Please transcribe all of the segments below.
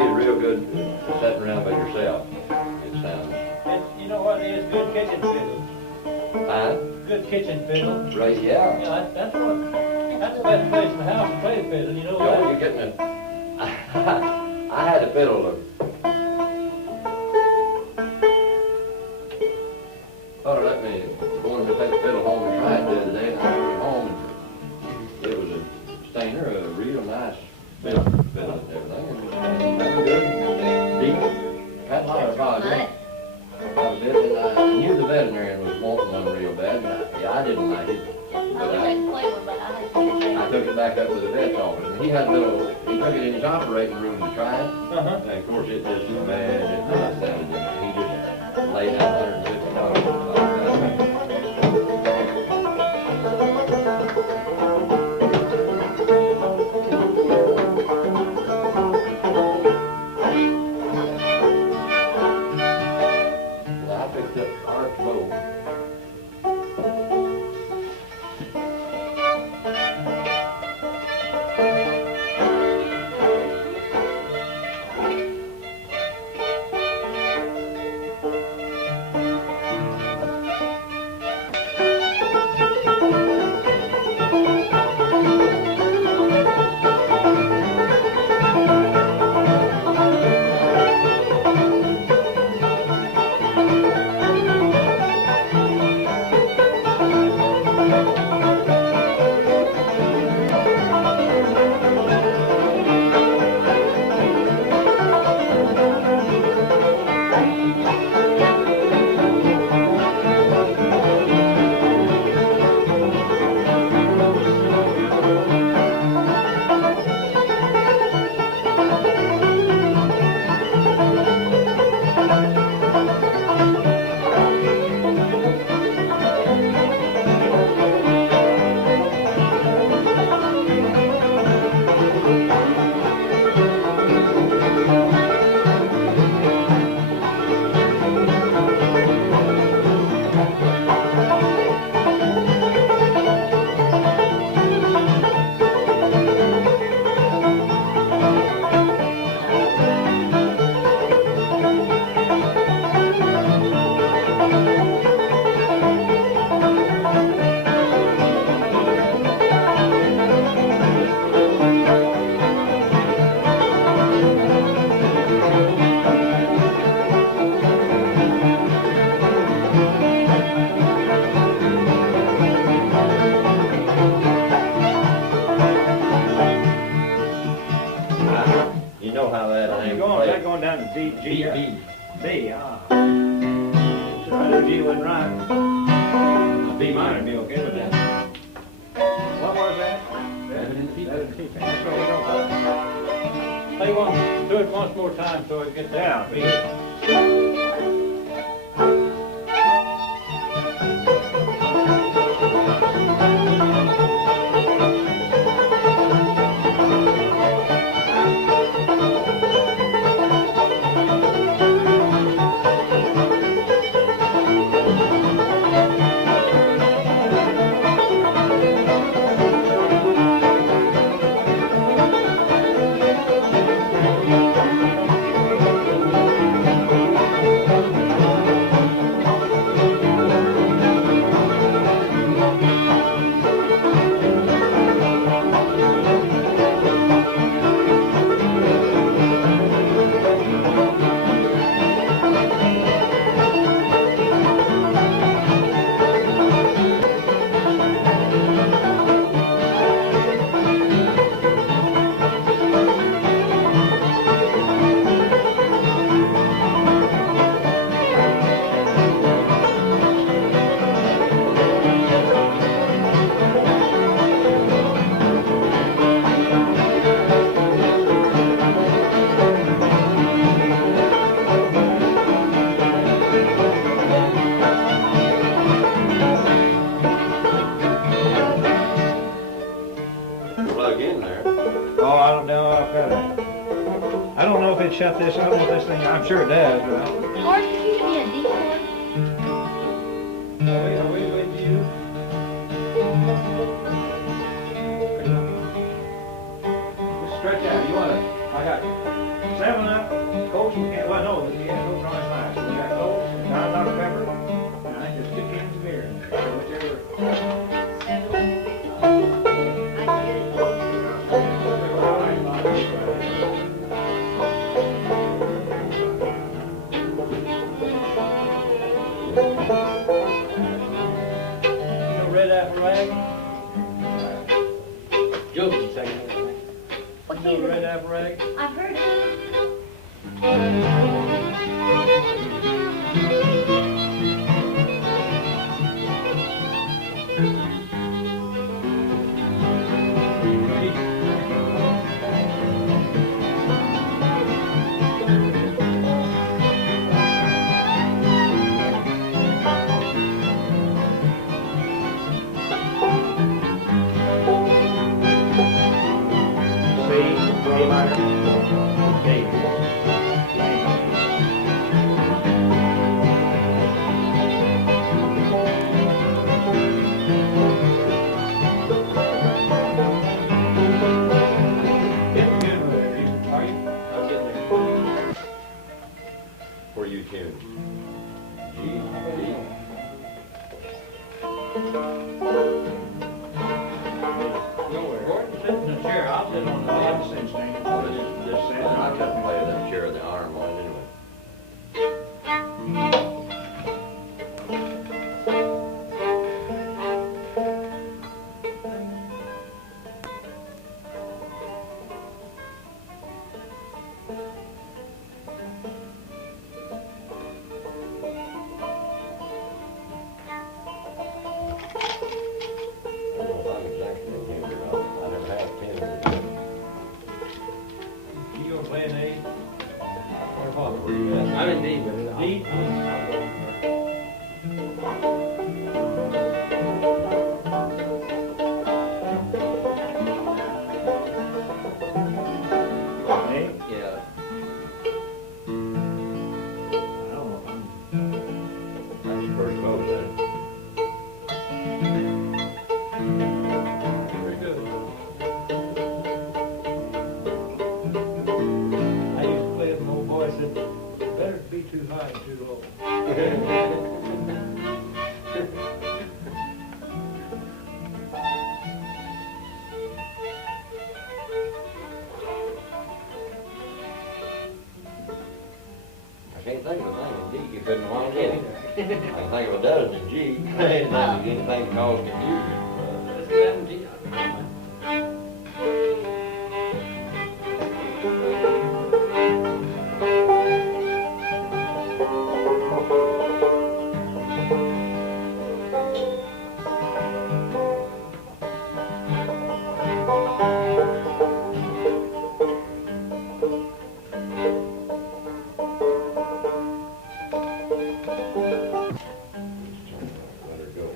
is real good sitting around by yourself. It sounds. And you know what it is? Good kitchen fiddle. Good kitchen fiddle. Right, yeah. Yeah, that's the best place in the house to play the fiddle, you know Oh, that? you're getting it. I had a fiddle. Oh, let me wanted to take the fiddle home and try it the other day, and I came home and it was a Stainer, a real nice fiddle and everything. It was good, deep. Had a lot of volume. Quite a bit, and I knew the veterinarian was wanting one real bad, and I didn't like it. But I took it back up to the vet's office, and he took it in his operating room to try it. And of course it just was bad, it sounded, he just laid out $150. Shut this. I don't know if this thing. I'm sure it does. But Or can you be a decoy? Are we with you? Just stretch out. You want to? I got 7 I know, but we had no price last. We got Coke, and $9 pepper, and I think there's 2 cans of beer. Whichever. Red apple rag? Josie second. What You kind know of- red apple rag? I've heard of it. A minor. D. Getting good with it, are you? I'm getting there. Where you tuned? G, D. Nowhere. Gordon, sit in the chair. I'll sit on the left side stand. This, I couldn't play that chair of the iron one anyway. I don't know if I'm exactly in here, but I never had 10 of them. You gonna play an A? Or what? I'm in D, but D? A? yeah. I don't know. That's the first vote, then. Very good. I used to play with an old boy, said, better be too high and too low. I can't think of a thing in D you couldn't want to get it. I can think of a dozen in G. I ain't think of anything to cause confusion. Let's get that in D. Let her go.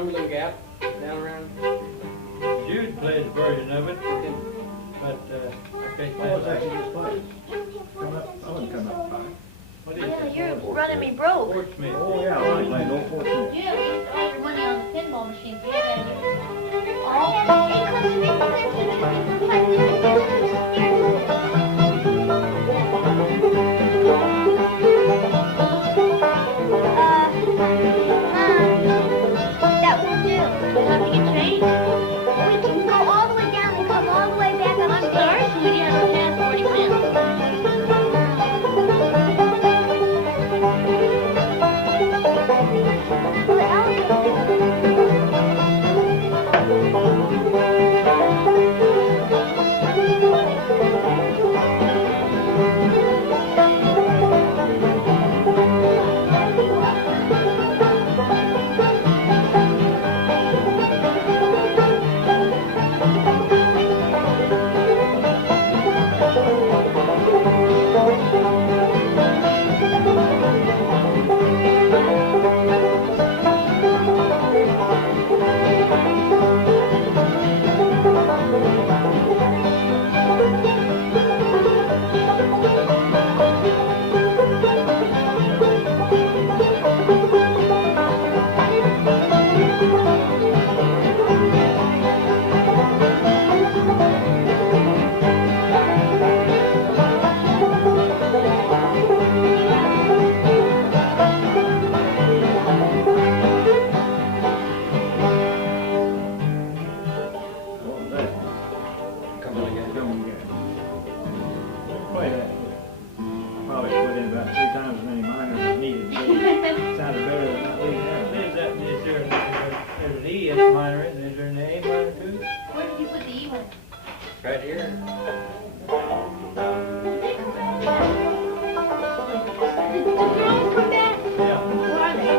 Cumberland Gap down around. Jude plays a version of it, but I can't play it like just played. Come up, I wouldn't come up high. What is Yeah, it? you're running me broke. Fort Smith. Oh, yeah, I played Old Fort Smith. You know, you used to all your money on the pinball machines. You have any? That will do. Something can change. We can go all the way down and come all the way back up. I'm sorry, sweetie, I don't have 40 cents. Right here. Did the girls come back? Yeah. Where are they?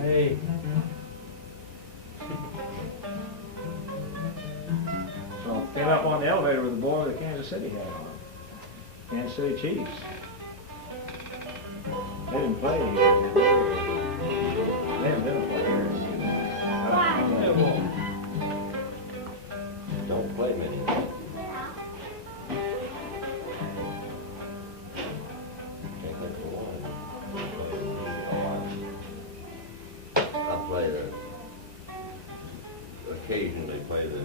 Hey. So came up on the elevator with the boy that Kansas City had on. Kansas City Chiefs. They didn't play here, did they? They haven't been a player. Don't play many. Can't think of one. I play occasionally play the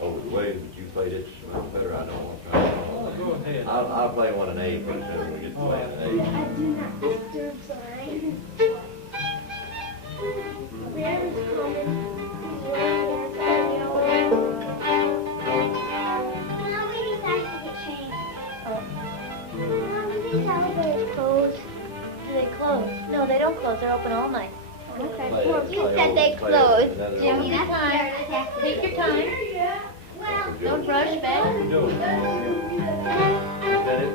over the way, but you played it much better. I don't want to try. Go ahead. I'll play one an A pretty soon when we get to play an A. I do not disturb sign. Where is coming? No, we decided to get changed. No, we decided to close. Do they close? No, they don't close. They're open all night. Okay. Play- Well, play you said over- they play closed. over another Jimmy, one. you time. Take your time. Well, Don't rush, babe. Go. Is that it?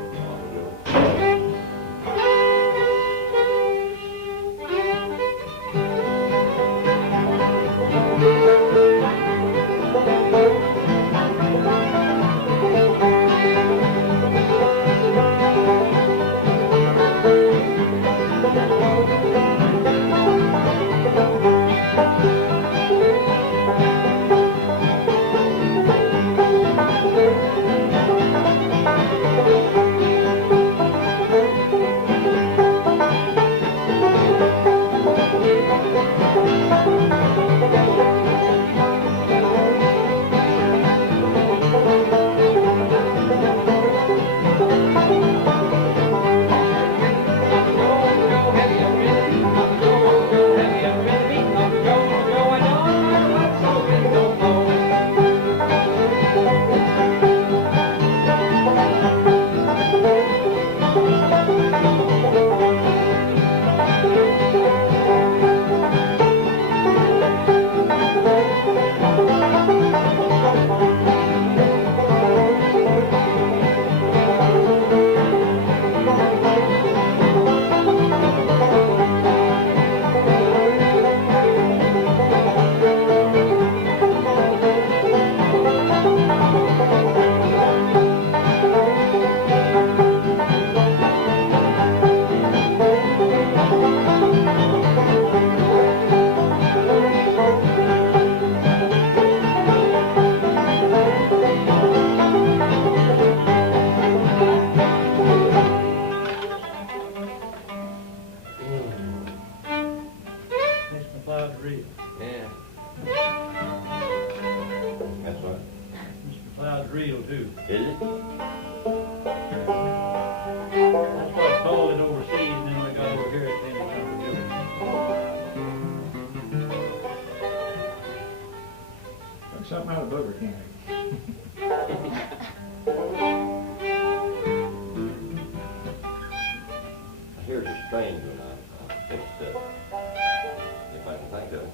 Yeah. That's what? Mr. McLeod's reel too. Is it? That's what called it overseas, and then we got over here at the end of time to do it. Took something out of Booger County. Here's a strange one I fixed up. If I can think of it.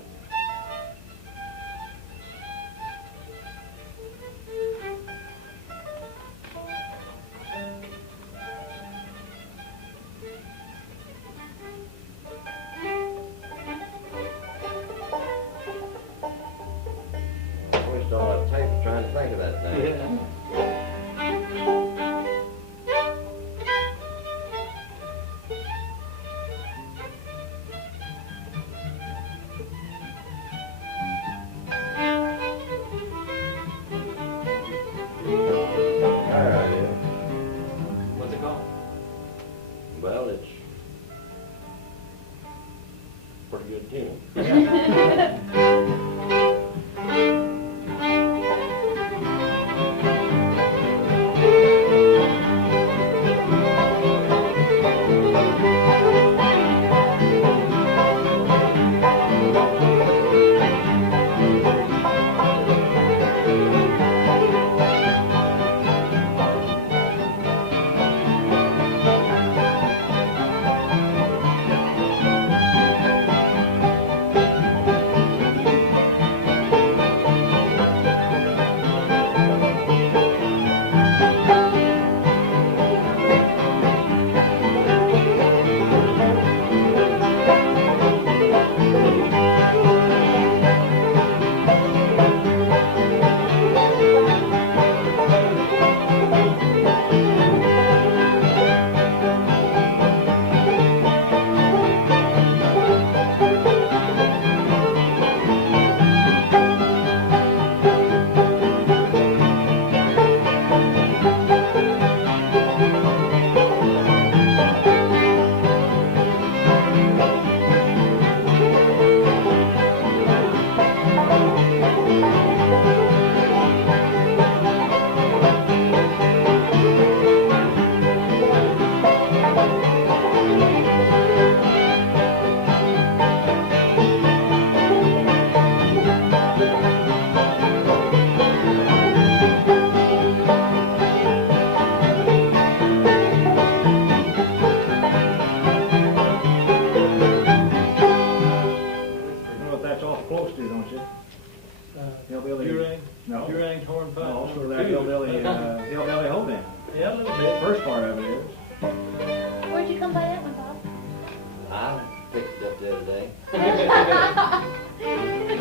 I wasted all that tape trying to think of that thing. All right, yeah. What's it called? Well, it's pretty good tune. I picked it up the other day. You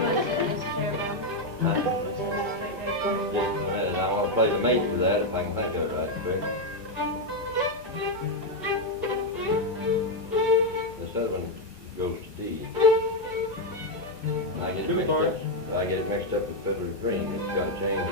want to sit in this chair, Bob? Huh? You want to sit in this straight there first? Just a minute, I want to play the mate for that if I can think of it right quick. This other one goes to D. And I get it mixed up with Fiddler's Green. It's got to change.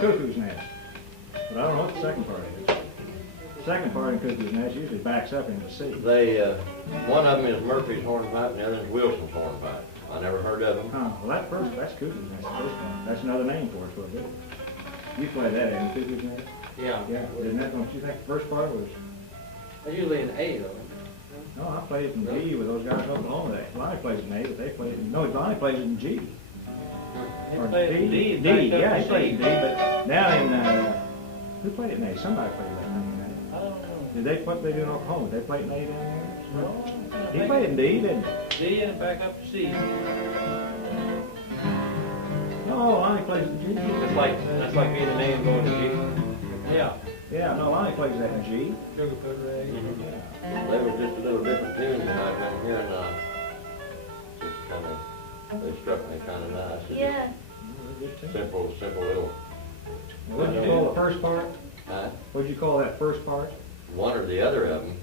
Cuckoo's nest. But I don't know what the second part is. The second part in Cuckoo's nest usually backs up into C. They, one of them is Murphy's hornpipe and the other is Wilson's hornpipe. I never heard of them. Huh, well that's Cuckoo's nest, the first one. That's another name for it, what it is. You played that in Cuckoo's nest? Yeah. Yeah, didn't that, don't you think the first part was? That's usually an A though. No, I played it in G with those guys up along there. Lonnie plays it in A, but they played it in, no, Lonnie plays it in G. Or D, yeah, he played in D, but down in, who played it in A? Somebody played that thing in A. I don't know. Did they, what they do in Oklahoma? Did they play it in A down there? No. He played it in D, didn't he? D and back up to C. No, Lonnie plays it in G. That's like being an A and going to G. Yeah. Yeah, no, Lonnie plays that in G. Sugar putter A. They were just a little different tune than I've been hearing. Just kind of, they struck me kind of nice. It's Yeah. Simple little. What'd you call the first part? Huh? What'd you call that first part? One or the other of them.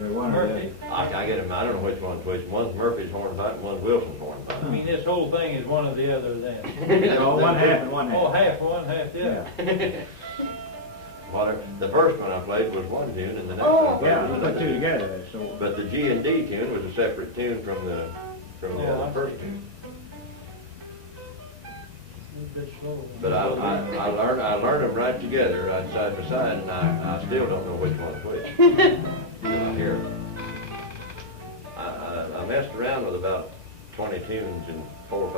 The one or the Murphy. I get them. I don't know which one's which. One's Murphy's hornpipe and one's Wilson's hornpipe. I mean, this whole thing is one or the other then. other. So one half and one half. Oh, half one, half the other. Yeah, Whatever. The first one I played was one tune, and the next Oh. one I played yeah, was you another put two tune. together, so. But the G and D tune was a separate tune from the Oh, other I first see. tune. A bit slow. But I learned them right together, right side by side, and I still don't know which one's which. I hear 'em. I messed around with about 20 tunes in 3 or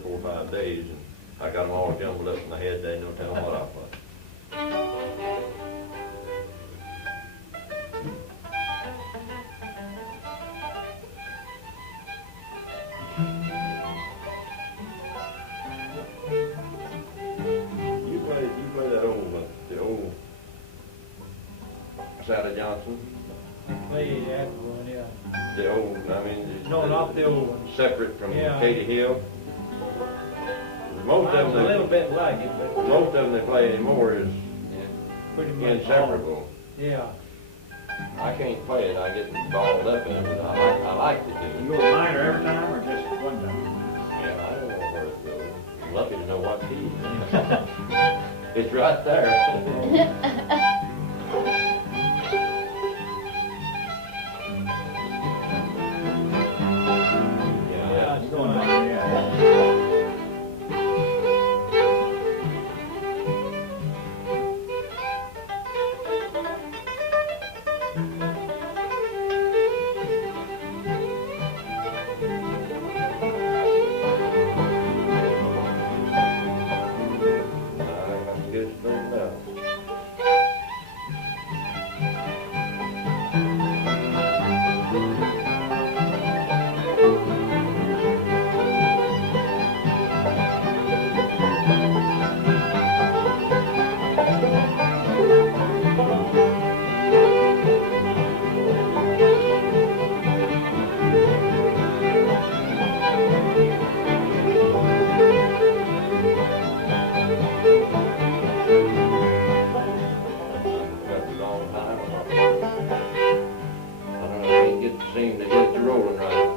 4 or 5 days, and I got them all jumbled up in my head. They ain't no telling what I played. You play that the old Sally Johnson, Play that one, yeah. the old, I mean. No, not the old one. Separate from Yeah. Katie Hill. Most I of was them, a little bit like it, but most of them they play anymore is pretty much. inseparable. Yeah. I can't play it, I get balled up in it, but I like to You do go it. minor every time or just one time? Yeah, I don't know where it goes. I'm lucky to know what key. It's right there. Yeah, You're it's going going minor, yeah. get it straightened out. Seem to get the rolling right.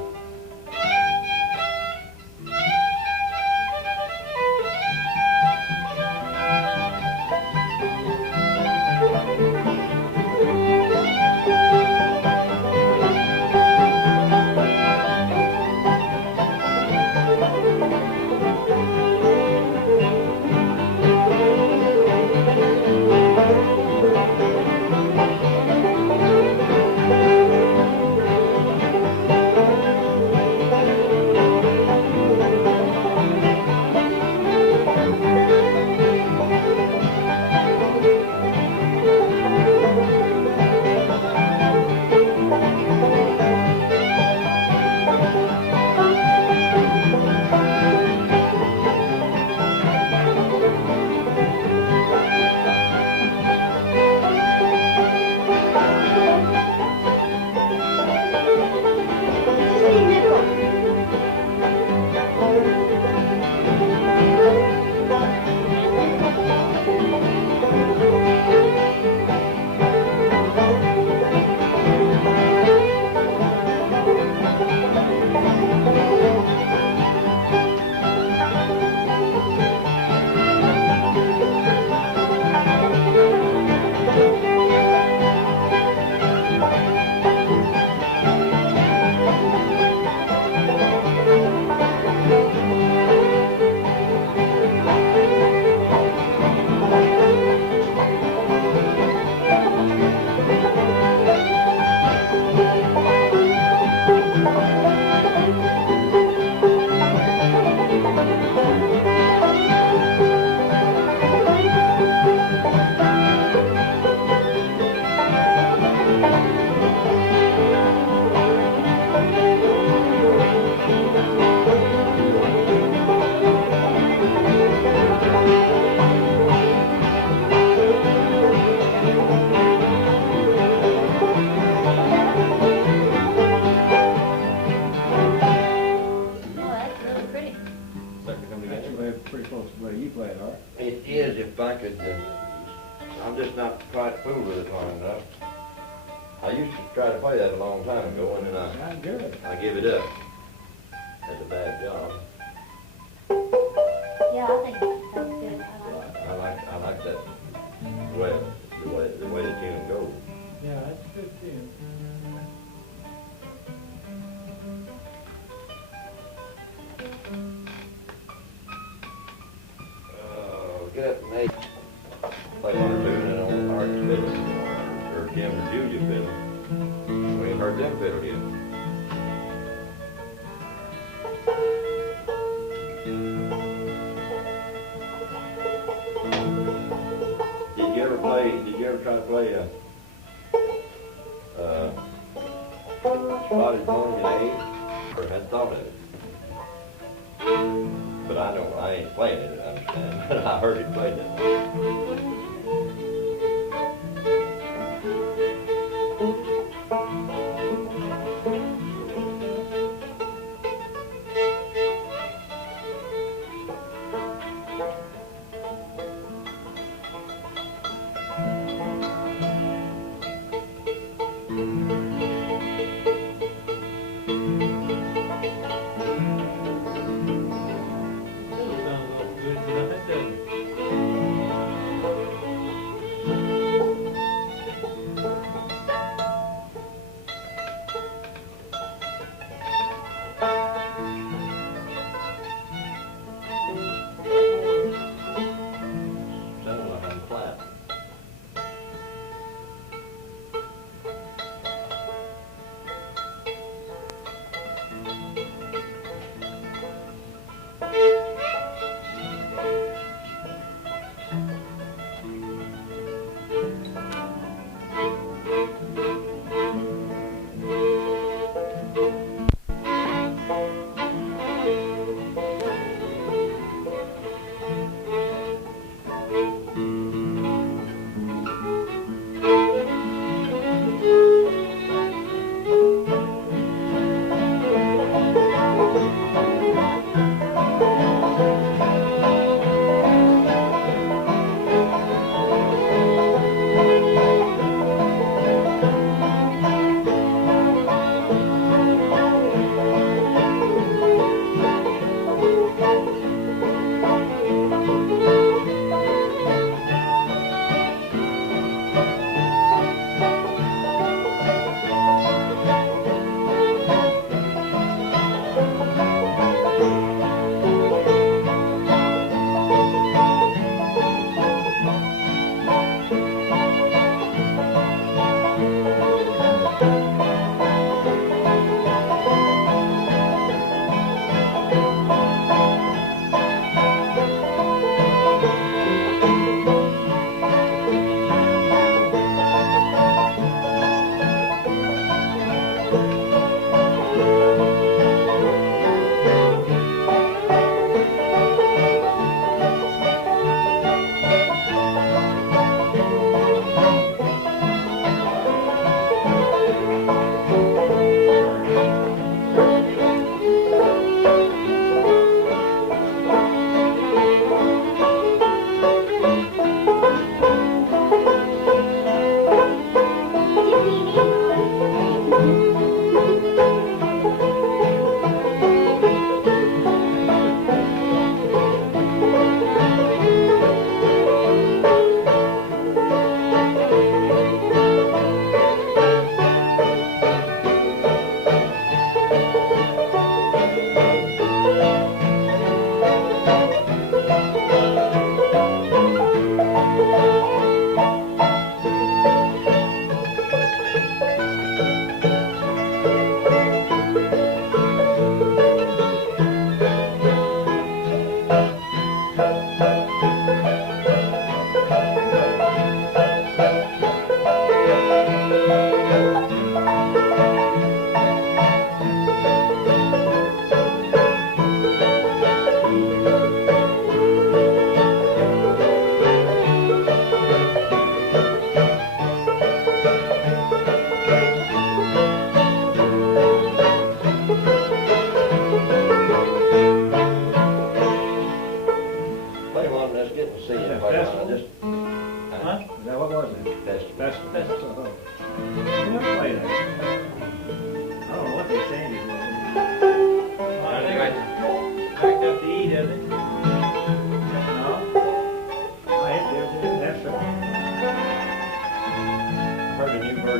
It is if I could, I'm just not quite fooled with it long enough. I used to try to play that a long time ago, and then I give it up. That's a bad job. Yeah, I think that's good. I like that the way the tune goes. Yeah, that's a good tune. Get up and make play one or two and then on Art Fiddle or Jim or Julia Fiddle. We ain't heard them fiddle yet. Did you ever try to play Spotted Pony in A? Or had thought of it? But I ain't playing it, I understand. But I heard it played that.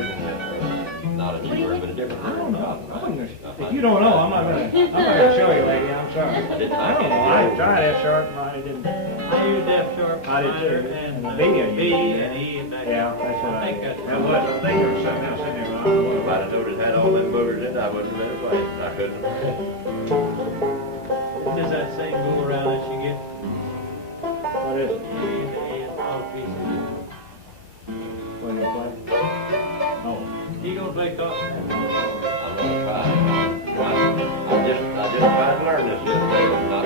version, not a new version, but a different I version. don't know. If you don't know, I'm not gonna show you, lady. I'm sorry. I didn't. I don't know. I tried F sharp, mine it didn't. I used F sharp, I did minor, too. and And uh, B, I B used. and E and that. Yeah, that's what I think did. that's That was, I think there was something else in there, but I don't know If what I'd have known it had all them boogers in it, I wouldn't have been playing. I couldn't have. Does that same go around that you get? What is it? E and all pieces. What do you play? Oh. You gonna play cotton? I'm gonna try. I just tried to learn this yesterday, but not.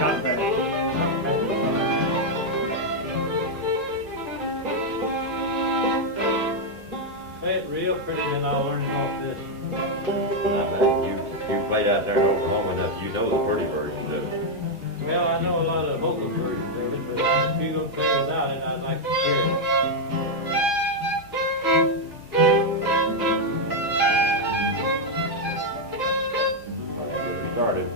Not bad. Play it real pretty and I'll learn it off this. I bet you played out there in Oklahoma enough, you know the pretty versions of it. Well, I know a lot of vocal versions of it, but if you're gonna play without it, I'd like to hear it. Started.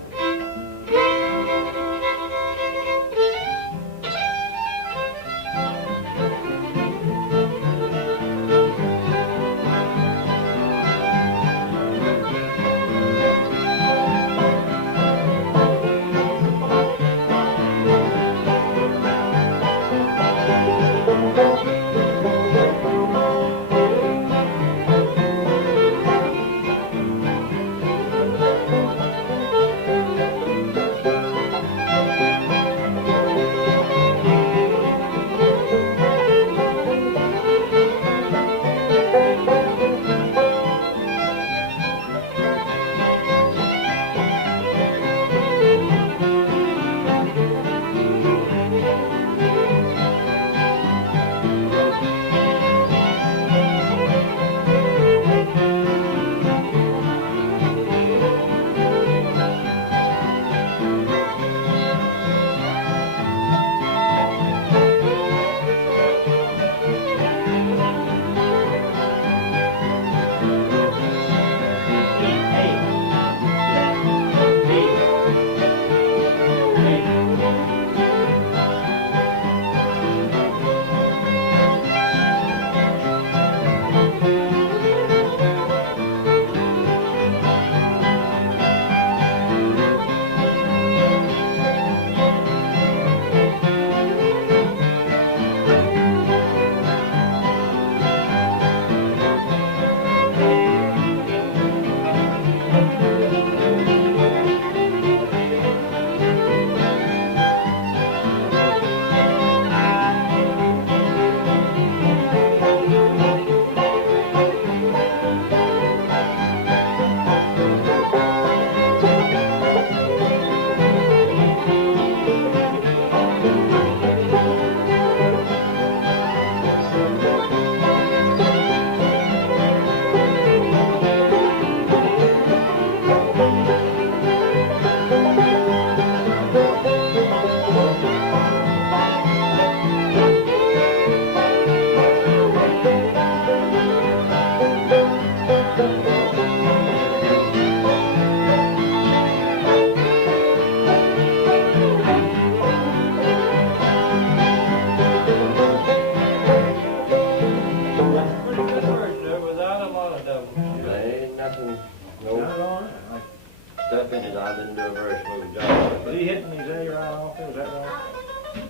Stuff in it, I didn't do a very smooth job. Was he hitting these A right off there, is that right?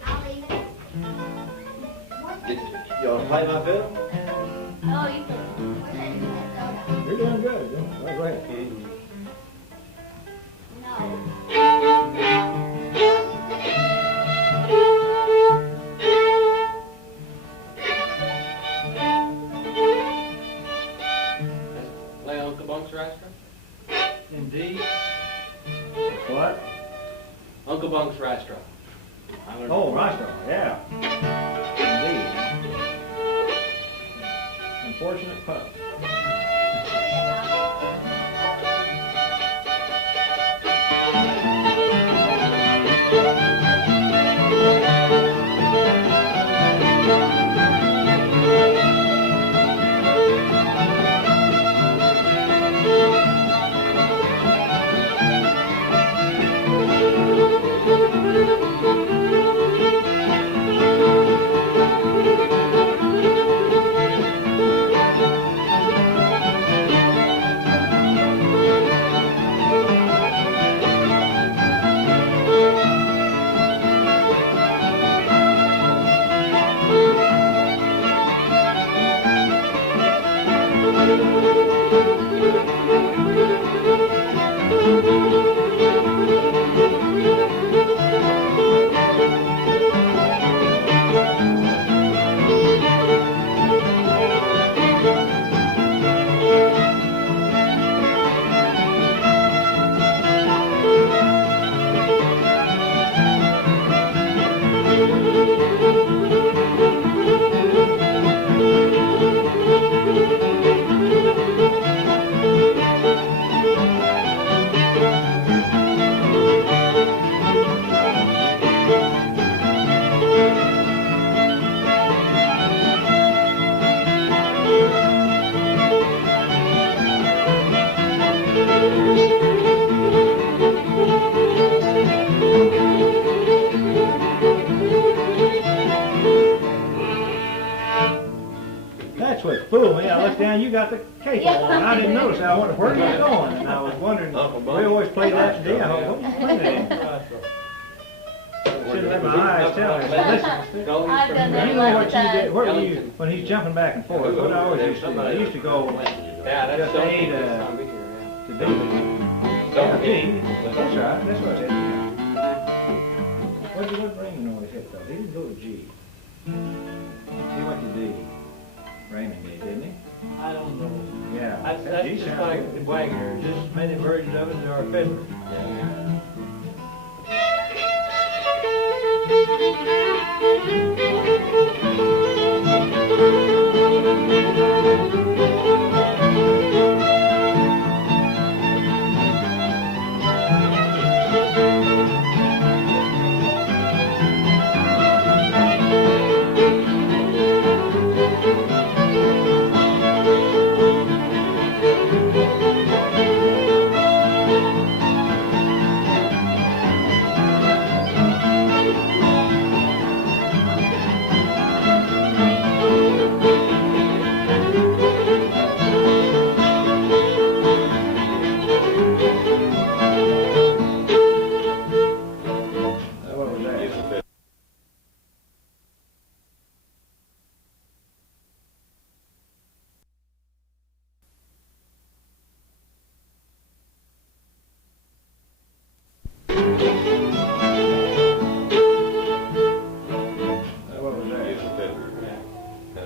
I'll leave it. You want to play my fiddle? Oh, you can. What's that? Soda. You're doing good, go ahead. No. Play Uncle Bunk's Rascal? Indeed. What? Uncle Bunk's Rascal. Oh, Rostro, yeah. Indeed. Unfortunate pup. That's what fooled me. I looked down, you got the cape on. I didn't notice. I wondered, where are you going? And I was wondering, we always play that today. I thought, what are you playing that? Shouldn't let my eyes tell me. Listen, I've done that. you know what you did? Where were you, when he's jumping back and forth, what I always used to do, I used to go just A to D. Yeah, D. That's right, that's what I said. What Raymond always hit though? He didn't go to G. He went to D. Raymond did, didn't he? I don't know. Yeah. That's G just sounds like good. the Wanger, just as many versions of it as there are fiddlers.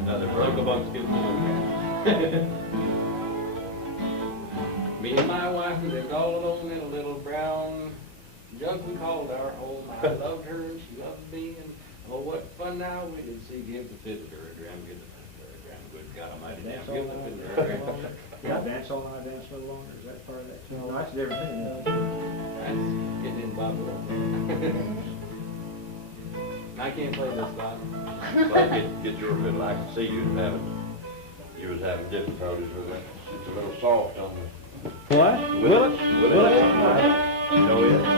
Another broke amongst it. Me and my wife, we lived all alone in a little brown jug we called our home. I loved her and she loved me, and oh, what fun now we did see give the fiddler a dram, give the fiddler a dram. Good God Almighty, damn, give the fiddler a dram. Yeah, dance all night, dance a little longer. Is that part of that too? No, that's a different thing. That's getting in by the world. I can't play this spot. Well, get your fiddle. I can see you was having difficulties with it. It's a little soft on the. What? Will it? No, it.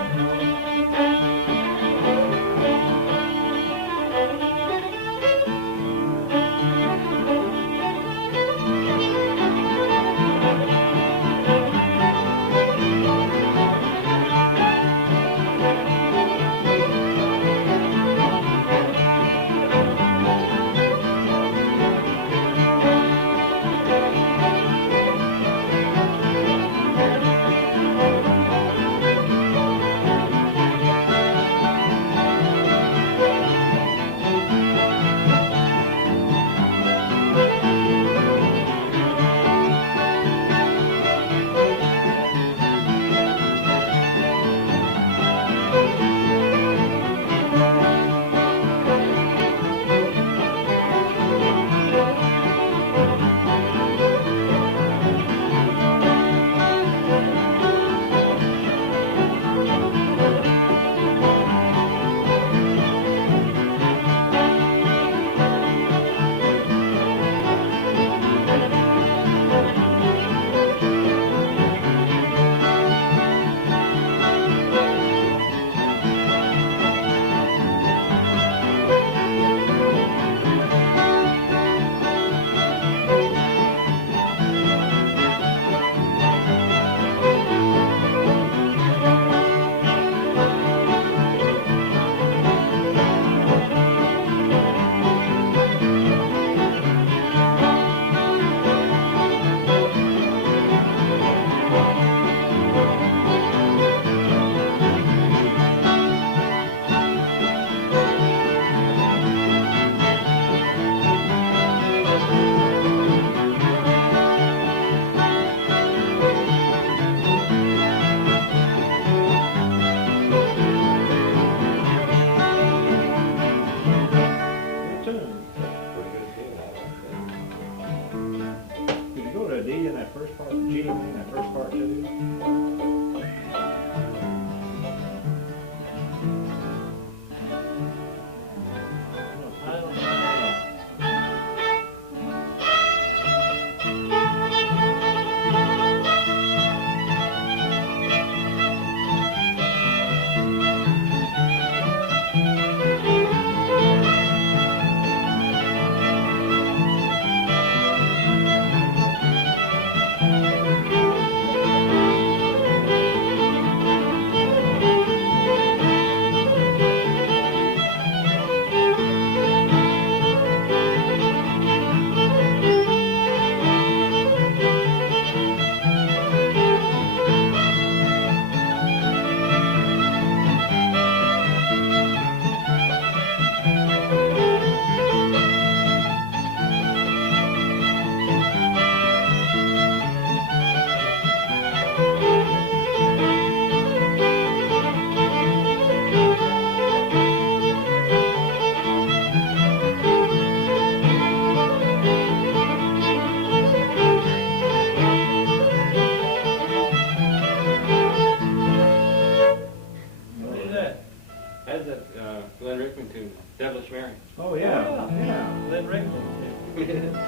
than regular.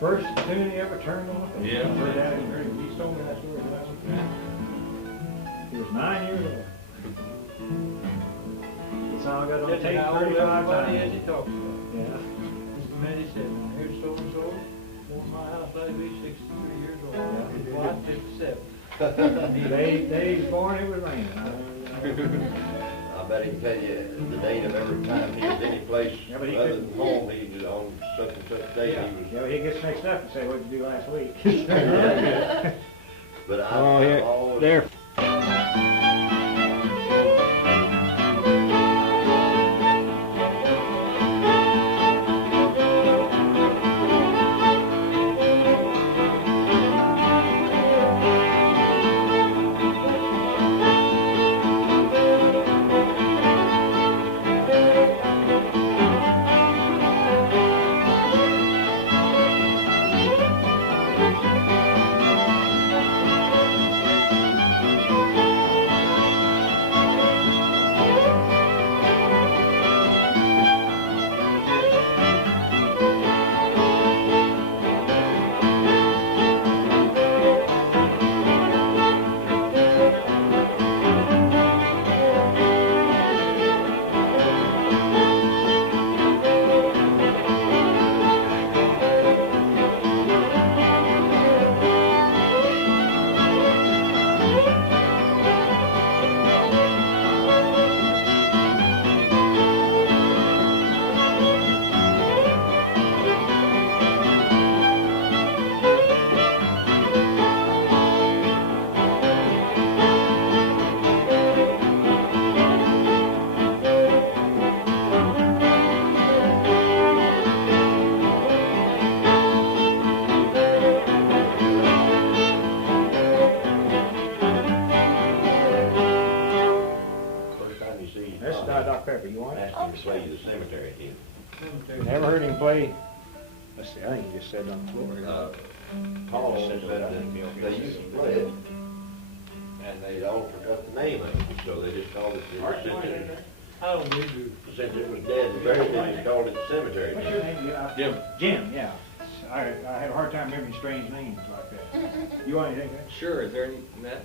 First tune he ever turned on. Yeah. I heard that, he told me that story last week. He was 9 years old. The song got on That's tape how old 35 everybody times. is he talks about. Yeah. Mr. Manny said, here's so-and-so, want my house, let him be 63 years old. Yeah. Well, I'm 57. They was born, it was raining. I bet he can tell you the date of every time he was any place Yeah, but he other couldn't- than home, he was on such and such date, Yeah. he was. Yeah, well, he gets mixed up and say, what'd you do last week? But Oh, I've here, always. there. That's Dr. Pepper, you want it? Asked him to play you the cemetery hymn. Never heard him play, let's see, I think he just said on the floor. Paul said that they used to play it, and they all forgot the name of it, so they just called it the cemetery. I don't need to. Since it was dead and buried, they just called it the cemetery What's your hymn. name? Jim. Jim, yeah. I have a hard time remembering strange names like that. You want anything? Sure, is there any, Matt?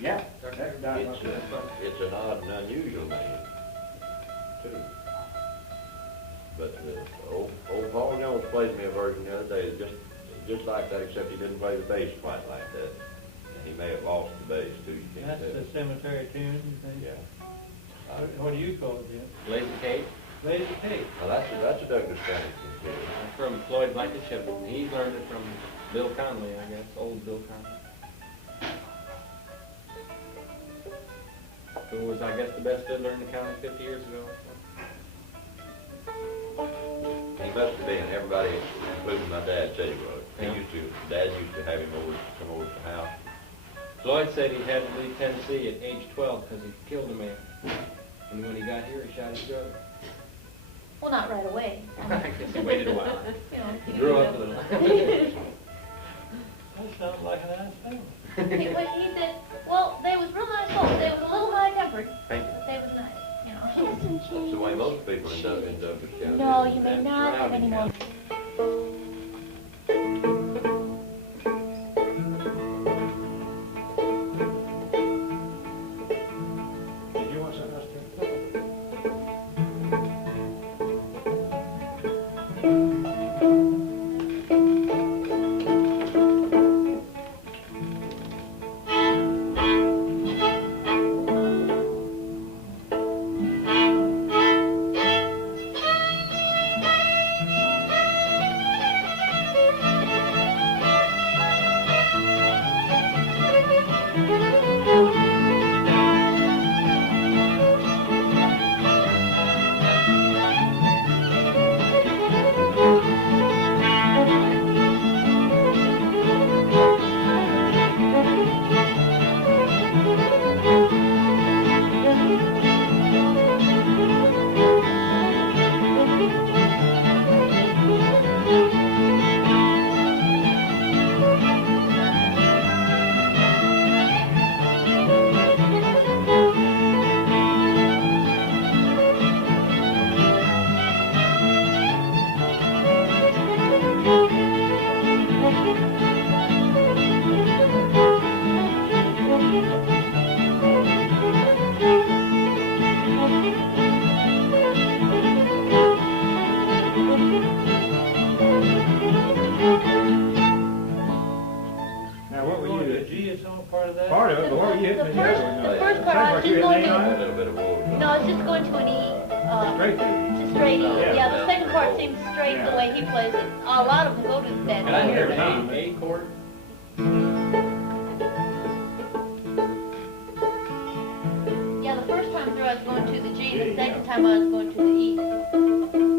Yeah. That's Dr. It's, Pepper. it's an odd and unusual name, too. But old Paul Jones played me a version the other day, just like that, except he didn't play the bass quite like that. And he may have lost the bass too. You can't That's tell. the cemetery tune, you think? Yeah. What do you call it, Jim? Lazy Kate. Lazy Kate. Now that's a Douglas County tune. From Floyd Blankenship. He learned it from Bill Conley, I guess, old Bill Conley. Who was, I guess, the best fiddler in the county 50 years ago. He must have been. Everybody, including my dad, said he was. Yeah. Dad used to have him come over to the house. Floyd said he had to leave Tennessee at age 12 because he killed a man. And when he got here, he shot his brother. Well, not right away. I guess he waited a while. You know, He grew up a little. That sounds like an nice family. he said, well, they was real nice folks. They was a little high-tempered, Thank you. but they was nice, you know. Here's some That's change. the way most people in Douglas County. No, you and may not have surrounding any more. counties. Did you want something else too? going to an E. Straight to It's a straight E. Yeah. Yeah, the second part seems straight the way he plays it. A lot of them go to that. Can I hear Yeah. A chord? Yeah, the first time through I was going to the G, the second time I was going to the E.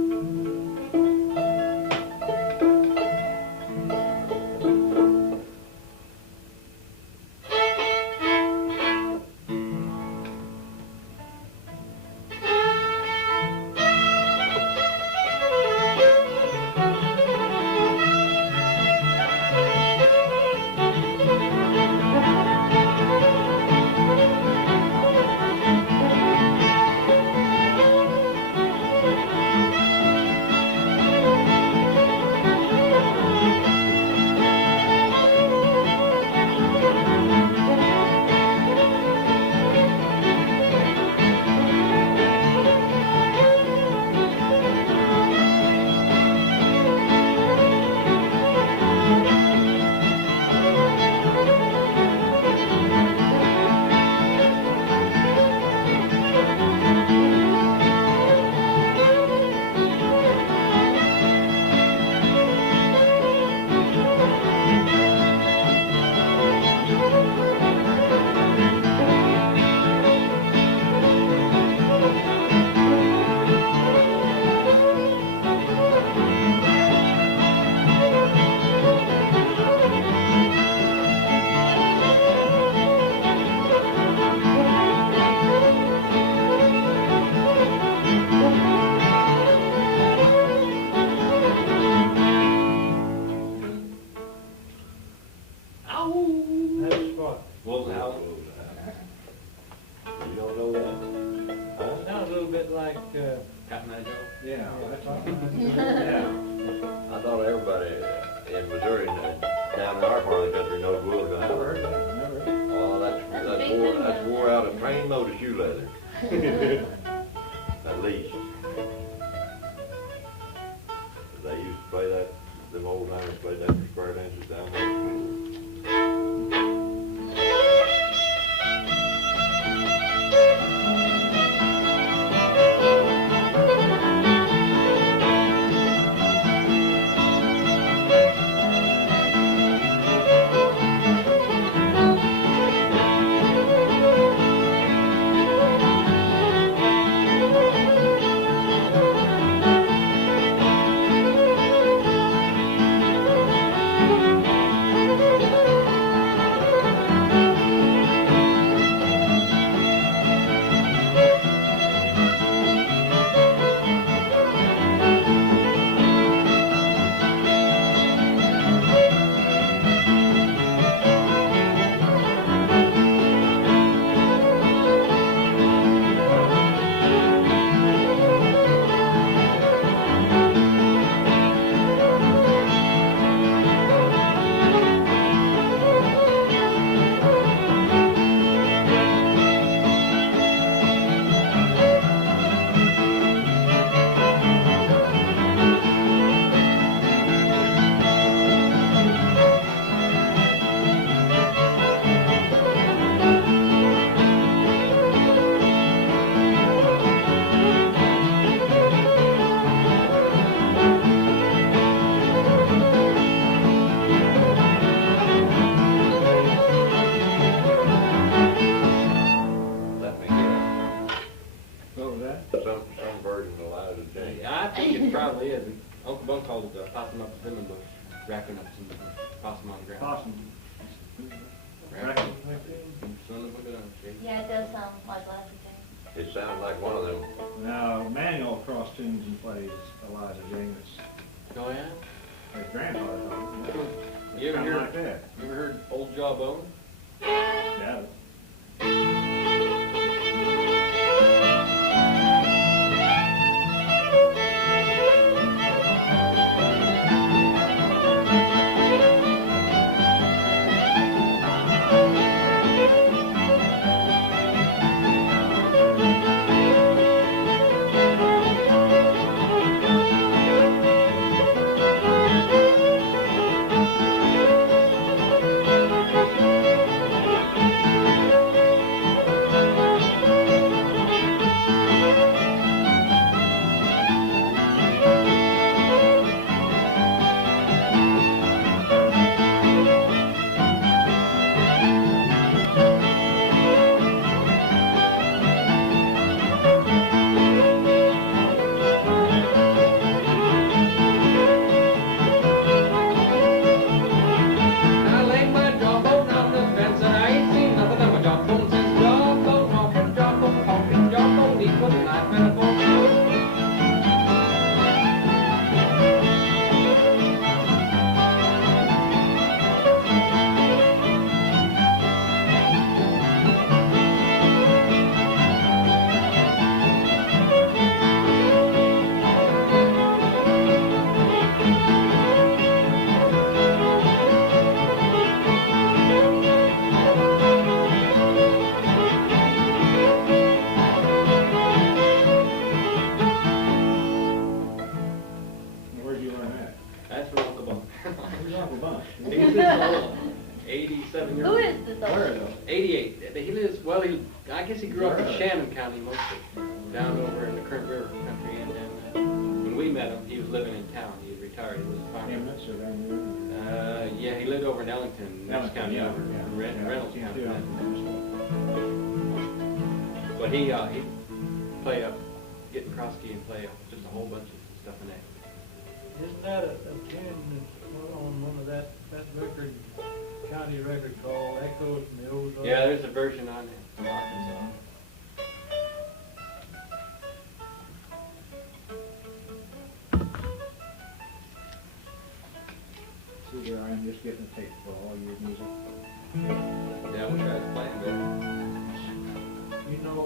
That's what. Wolves House. You don't know that? Huh? Sounds a little bit like Cotton Eye Joe. Yeah, that's all. Yeah. I thought everybody in Missouri and down in our part of the country knows Wolves Never House. heard that, never heard that. Oh, that's wore out a trained motor shoe leather. At least. They used to play that, them old timers played that for square dances down there. Let me guess. What was that? Some version of Liza Jane. Yeah, I think it probably is. Uncle Bun called it the possum up the lemon bush, wrapping up some possum on the ground. Possum. Wrapping. Son of a gun, see? Yeah, it does sound like Liza Jane. It sounds like one of them. Now, Manuel cross tunes and plays Eliza James. Oh, yeah? His grandfather taught him. You ever Kinda heard, like that. you ever heard Old Jawbone? Yeah. this old. 87 years Who old. is this Where old? though? 88. He lives, well, I guess he grew up in Where? Shannon County mostly, down over in the Current River country. And when we met him, he was living in town. He was retired. He was a farmer. Eminence or down there? Yeah, he lived over in Ellington, next county yeah, over, yeah. Reynolds Yeah, County. yeah. But he play up, get in cross key and play just a whole bunch of stuff in that. Isn't that a tune that's on one of that record, county record called Echoes from the Ozarks? Yeah, there's a version on it from Arkansas. See, there I am just getting a tape for all your music. Yeah, I wish I was playing better. You know,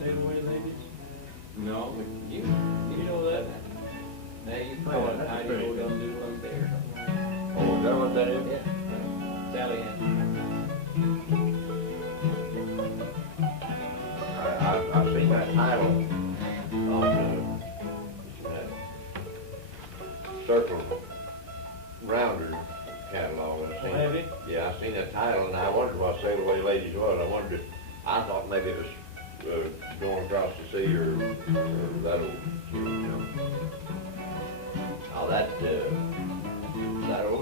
Sail Away Ladies? No, but you know that. Now you Oh, call it that's Heidi pretty Ho good. Dum Doodle Bear. Oh, is that what that is? Yeah. Sally Ann. I've seen that title on the Circle Rounder catalog. I've seen- Have you? Yeah, I seen that title, and I wondered what Sail Away Ladies was. I thought maybe it was going across the sea or that old, you know. Oh, that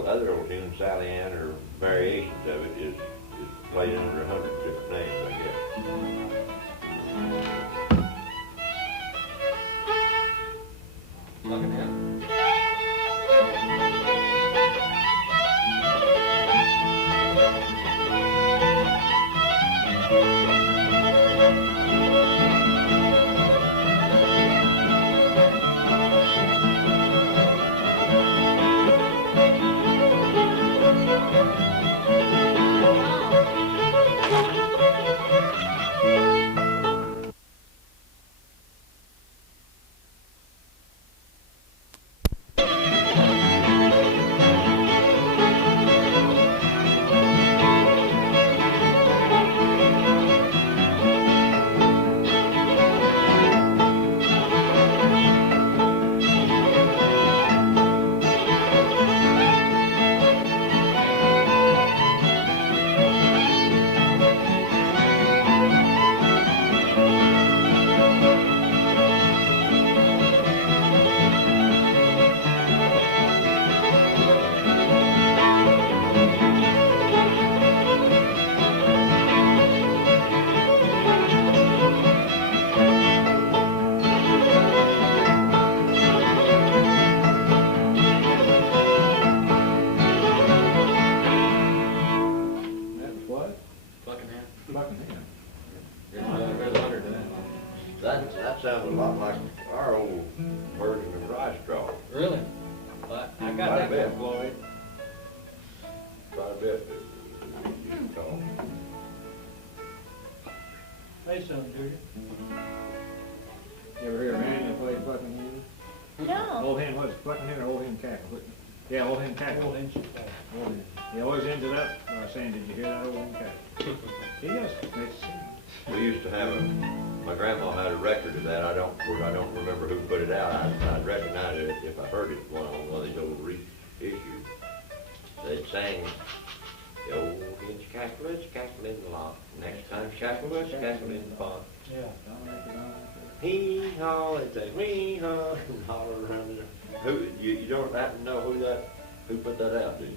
other old tune, Sally Ann, or variations of it, is played under 100 different names, I guess. Buckingham. That was what? Buckingham. Buckingham. There's 100 of that. That sounds a lot like our old version of Rice Straw. Really? But I got Quite a that bit. from Floyd. Quite a bit. You can call. Play some, do you? You ever hear Banjo play Buckingham? No. Old Hen, what is it, Buckingham or Old Hen Cackle? Yeah, Old Hen Cackle. Old Ancient Play. Old Hen. He always ends it up by saying, did you hear that Old Hen Cackle? He does. We used to have my grandma had a record of that. I don't remember who put it out. I'd recognize it if I heard it on one of these old reissues. They'd sang, the old hen's cackle, it's cackle in the lot. Next time cackle, it's cackle in the pot. Yeah. Hee-haw, they'd say, wee-haw, and holler around there. You don't happen to know who put that out, do you?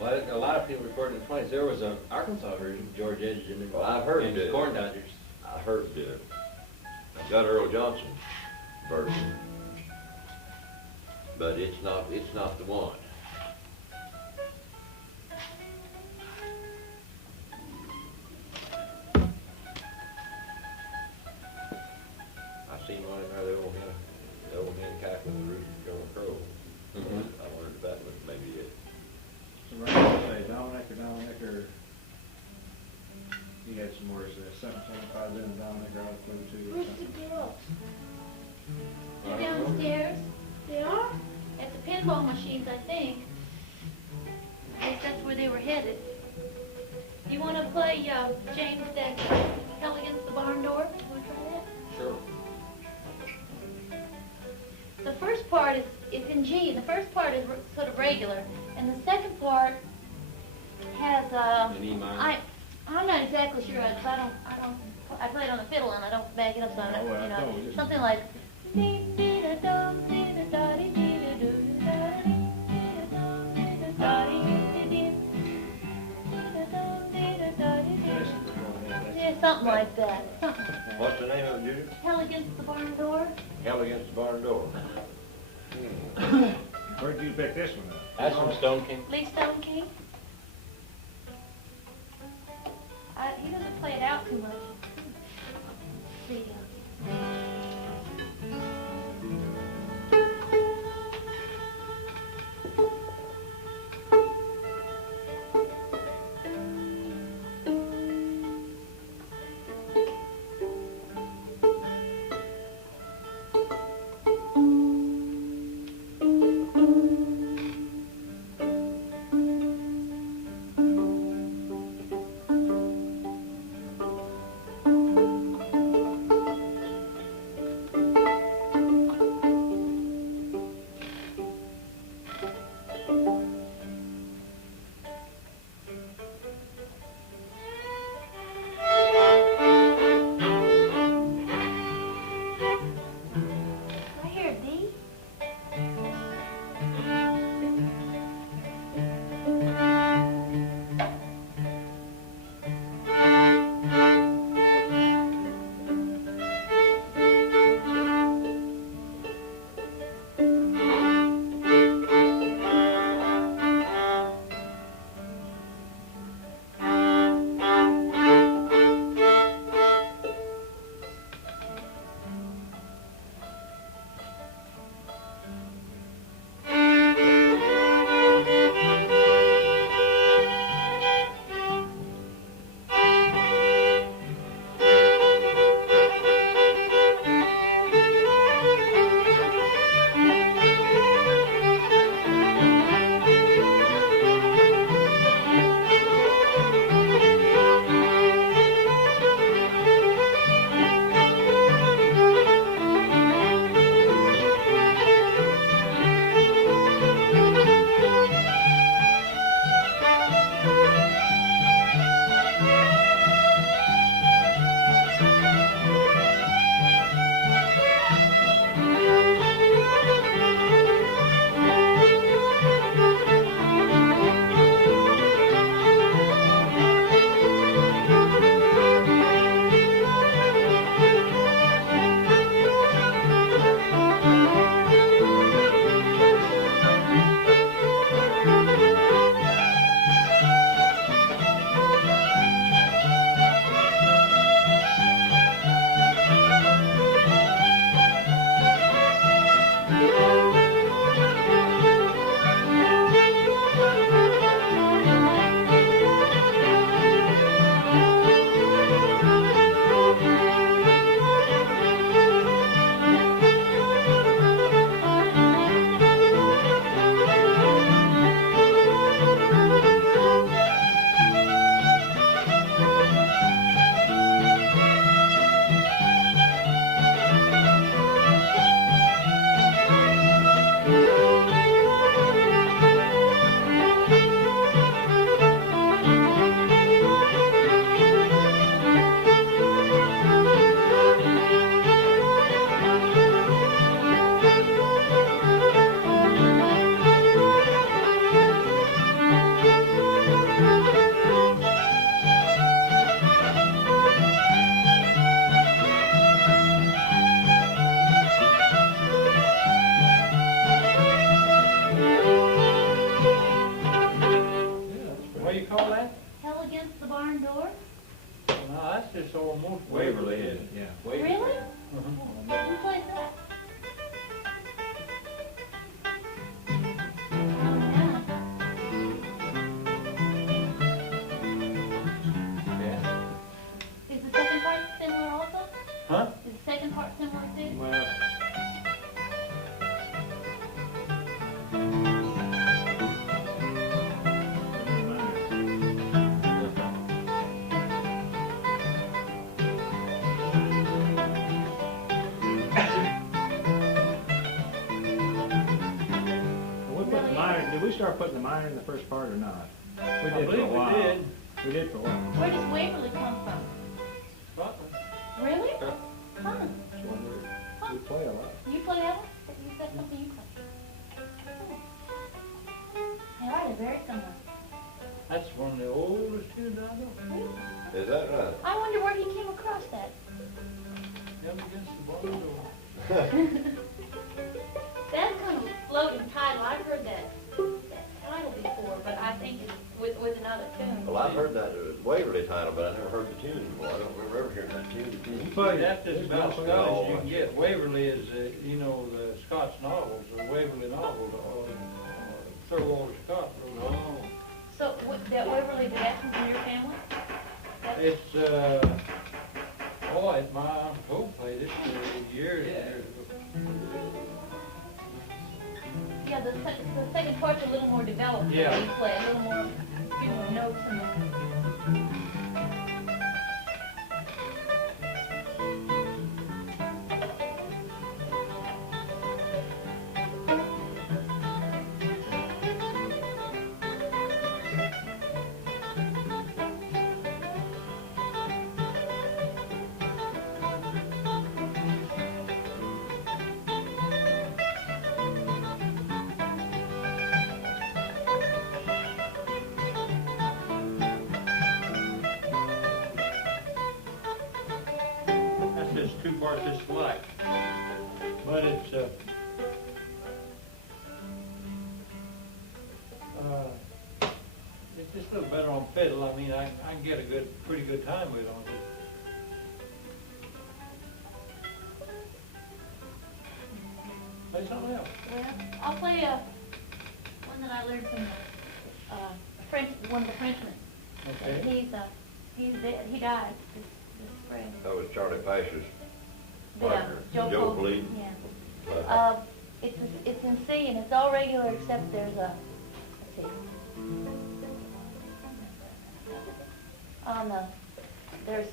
Well, a lot of people recorded in the 20s. There was an Arkansas version, George Edgerton and, Well, I've heard and it. Corn Dodgers. I heard I've got Earl Johnson version, but it's not the one. I seen one in there, the old hen cackle and the rooster on a crow. I wondered if that was maybe it. So right now, say Dominic, or he had some words there, something, then Dominic, or I'll clue to you. or Where's the something. girls? They're downstairs They are? at the pinball machines, I think. I guess that's where they were headed. You want to play, James, that Hell Against the Barn Door? You want to try that? Sure. The first part is in G. The first part is sort of regular, and the second part has An E minor. I'm not exactly sure because I play it on the fiddle and I don't back it up, so I don't, Oh, well, you I know, told you. something like. Yeah, something like that. Something like that. What's the name of it, Judy? Hell against the barn door. Hell Against the Barn Door. Where'd you pick this one up? That's from Stone King. Lee Stone King. He doesn't play it out too much. See, we start putting the minor in the first part or not? We I did for a believe we while. did. We did for a while. Where does Waverly come from? Scotland. Really? Huh. Huh? That's when we play a lot. You play that one? You said something you play. They are, they're very similar. That's one of the oldest tunes I know. Is that right? I wonder where he came across that. Them against the Banjo. That's kind of a floating title. I've heard that title before, but I think it's with another tune. Well, I've heard that Waverly title, but I never heard the tune before. I don't remember ever hearing that tune. That's just about as Oh, Scottish as you can get. Waverly is, you know, the Scots novels, the Waverly novels, Thurwald Scott wrote all. So that Waverly, did that come from your family? It's, my Uncle Holt played it years and years ago. Yeah, the second part's a little more developed. Yeah. You play a little more, few more notes in there. That's just two parts just alike. But it's, it's just a little better on fiddle. I mean, I can get a pretty good time with it on it. Play something else. Well, I'll play one that I learned from one of the Frenchmen. Okay. He's dead. He died this spring. That was Charlie Pasha's Yeah, partner, Joe Joe Pope. Bleed. Yeah. It's in C and it's all regular except there's a, let's see. On the, there's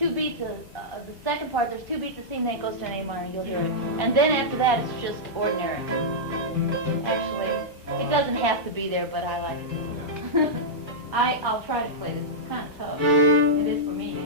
two beats of, the second part, there's two beats of C and then it goes to an A minor, you'll hear it. And then after that, it's just ordinary. Actually, it doesn't have to be there, but I like it. I'll try to play this. It's kind of tough. It is for me.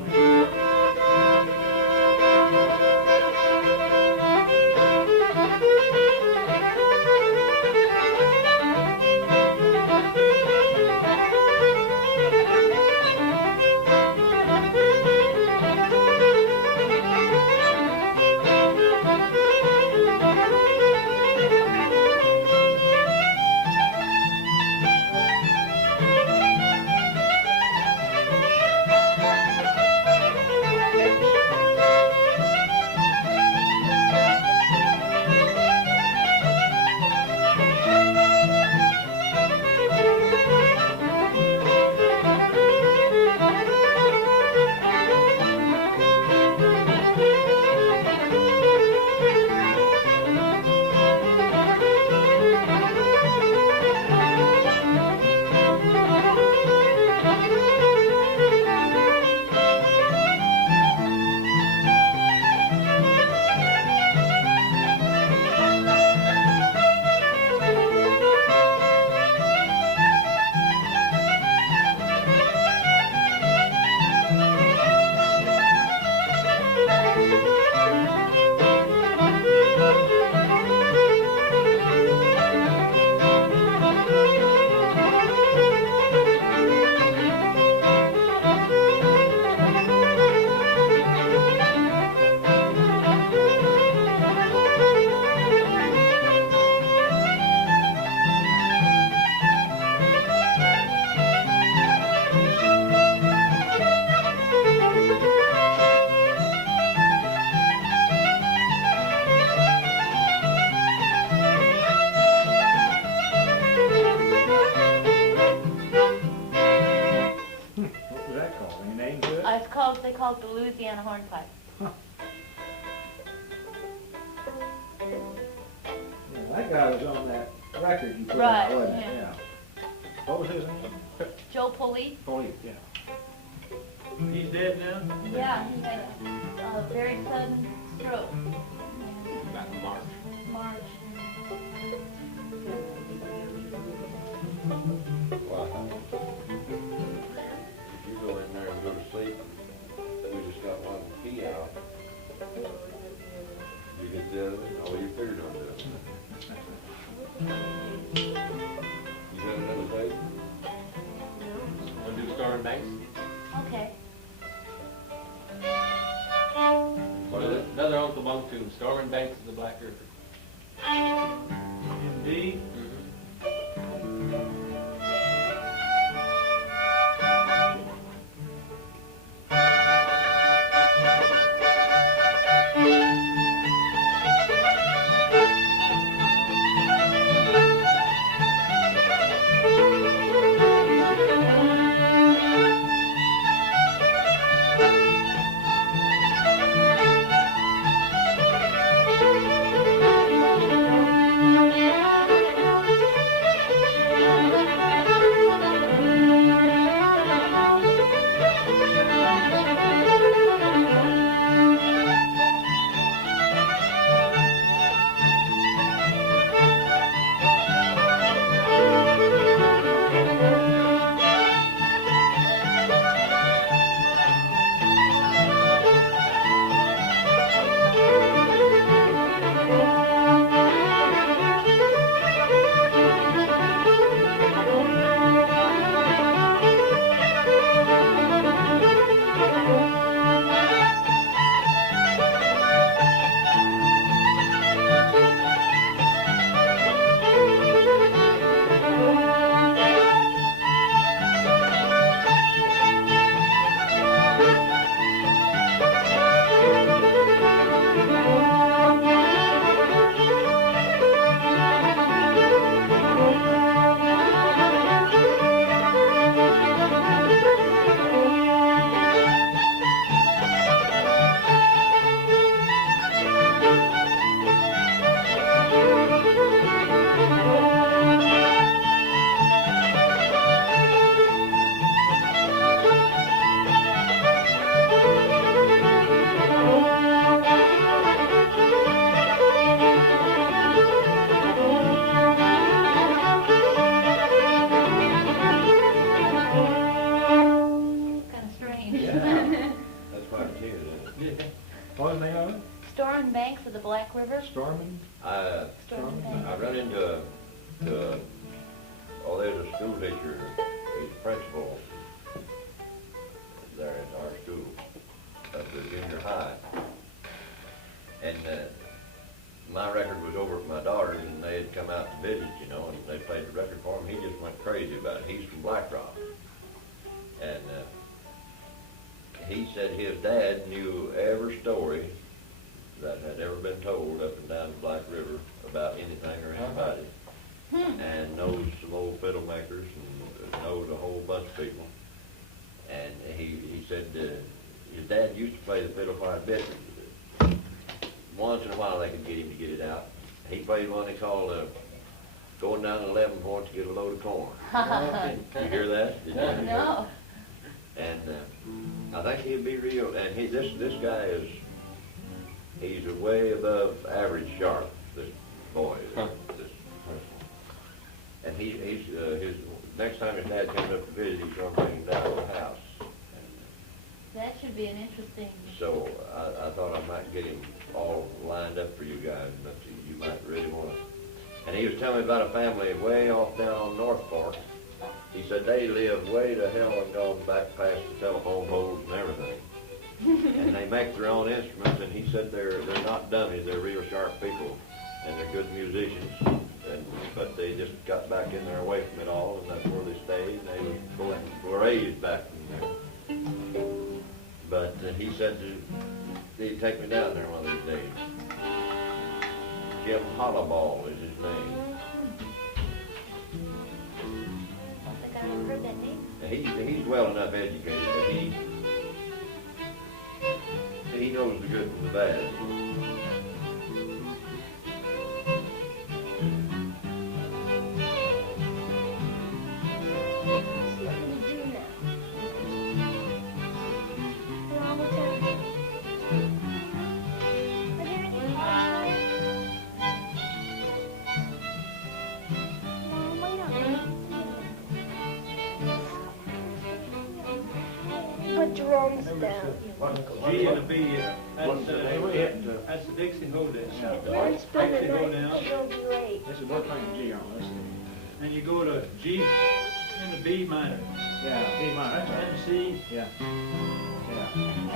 They call it the Louisiana hornpipe. Yeah, that guy was on that record you put Right, out, wasn't it? yeah. What was his name? Joe Police. Police, yeah. He's dead now? Yeah, he had a very sudden stroke. About March. March. You got another page? Want to do Storm Banks? Okay. Another Uncle Bunk tune, Storm Banks of the Black River. In D. What was the name of it? Storm Banks of the Black River. Storming? I run into there's a school teacher, he's principal there at our school, at the junior high. And my record was over at my daughter's, and they had come out to visit, you know, and they played the record for him. He just went crazy about it. He's from Black Rock. And he said his dad knew every story that had ever been told up and down the Black River about anything or anybody, and knows some old fiddle makers and knows a whole bunch of people. And he said his dad used to play the fiddle quite a bit. Once in a while they could get him to get it out. He played one they called Going Down 11 Points to Get a Load of Corn. You hear that? Did you hear No. And I think he'd be real. And this guy he's a way above average sharp. This boy, this person. And his next time his dad comes up to visit, he's going to bring him down to the house. That should be an interesting. So I thought I might get him all lined up for you guys, but you might really want to. And he was telling me about a family way off down on North Fork. He said they live way to hell and gone back past the telephone poles and everything. And they make their own instruments, and he said they're not dummies, they're real sharp people, and they're good musicians. But they just got back in there away from it all, and that's where they stayed, and they were raised back in there. But he said he'd take me down there one of these days. Jim Hollaball is his name. I don't think I ever heard that name. He's well enough educated, but he knows the good from the bad. Put drums down. G and a B, That's the Dixie Hoedown. We're spending Dixie the night, Hoedown. it'll be late. This is what playing G on, let's see. And you go to G and the B minor. Yeah, B minor, that's right. And C. Yeah. Yeah.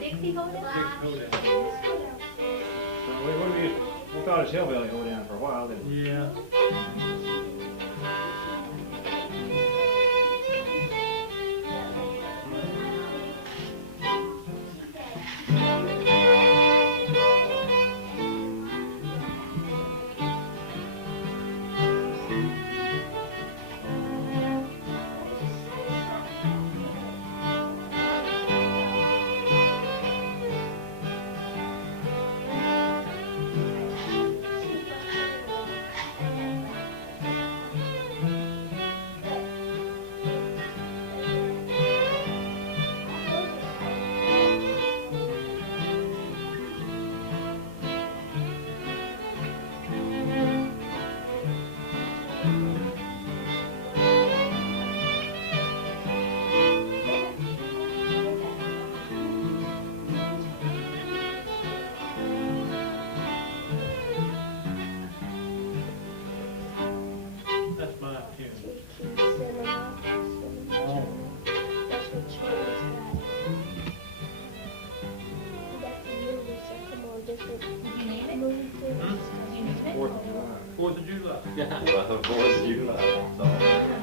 Dixie Hoedown? So we thought it was Hillbilly Hoedown for a while, didn't we? Yeah.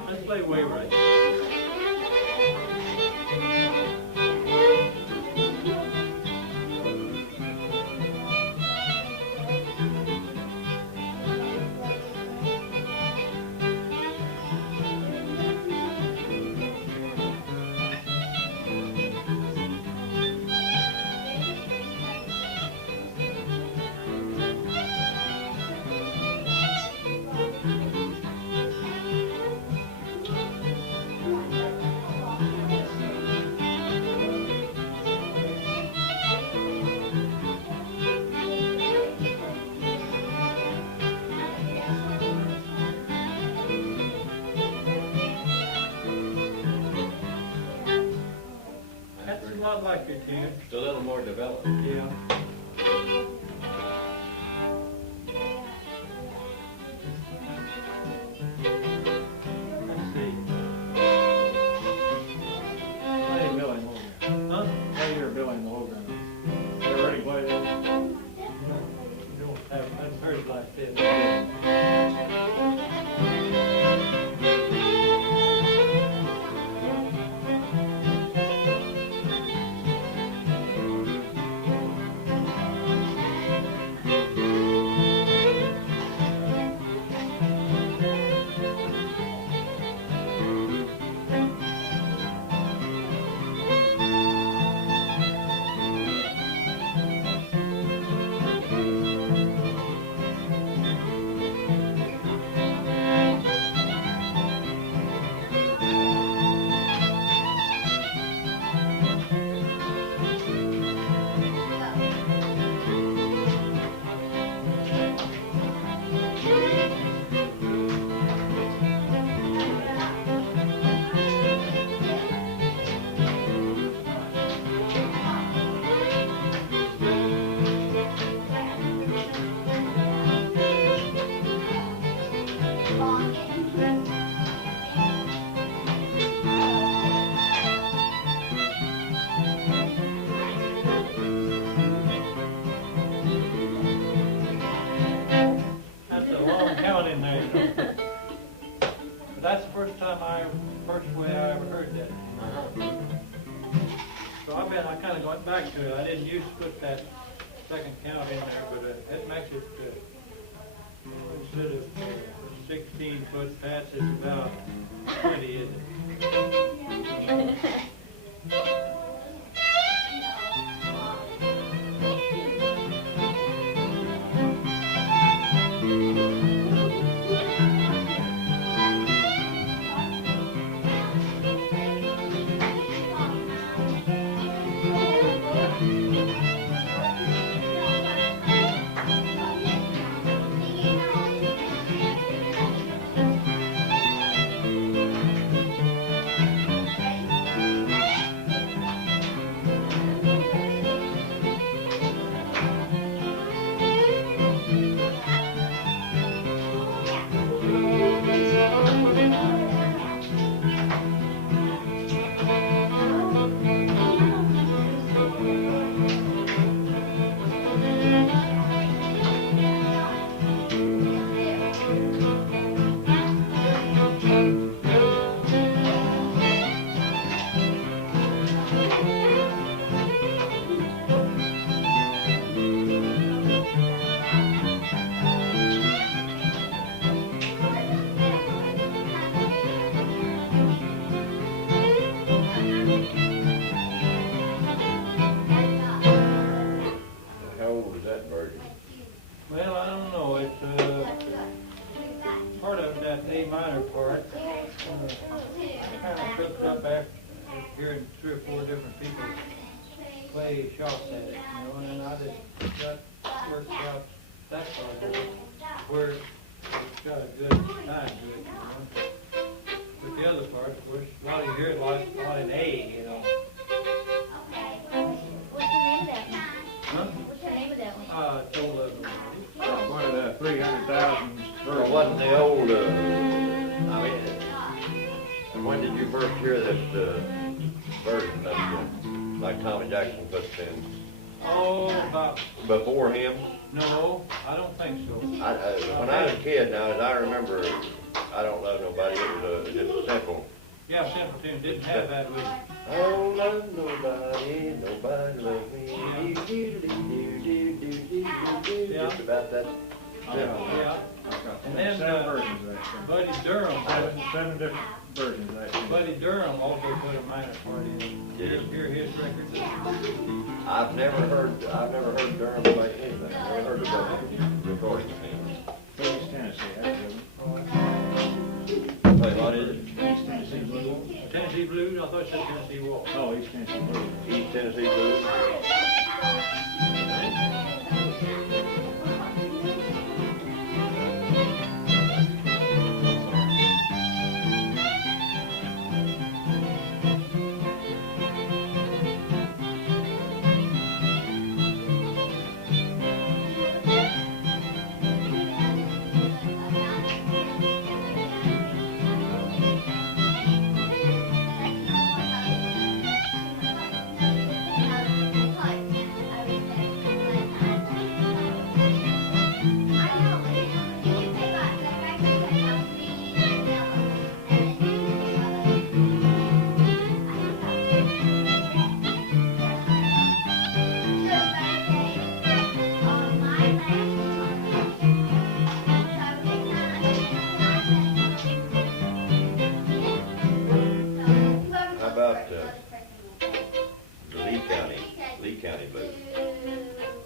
Let's play Way Right. Not like your tune. It's a little more developed. Yeah. Let's see. Play Billy Morgan. Huh? Play your Billy Morgan. You already played it? You don't have, I've heard like this. I didn't used to put that second count in there, but that makes it, instead of 16-foot patch, it's about 20, isn't it? How old is that version? Well, I don't know. It's part of that A minor part. I kind of cooked up after hearing 3 or 4 different people play shots at it, you know, and then I just got worked out that part of it, where it's got a good time to it, you know. But the other part, of course, a lot of you hear it like in A, you know. What's the name of that one? Huh? What's the name of that one? It's old of them. One of the 300,000 Well, wasn't the old, I mean, when did you first hear this version of like Tommy Jackson puts in? Oh, about, Before him? no, I don't think so. When I was a kid now, as I remember, I Don't Love Nobody, it was just a simple. Yeah, Simple Tune didn't have that with it. I don't love nobody, nobody loves me. Yeah. Just about that. Yeah. And then, 7 versions of that. Buddy Durham, 7 different versions of that. Buddy Durham also put a minor part in. Hear his records. I've never heard Durham play anything. I've never heard of that recording of him. East Tennessee, that's good. Play what is it? East Tennessee Blues. Tennessee Blues, I thought you said Tennessee Walk. Oh, East Tennessee Blues. East Tennessee Blues. County blues.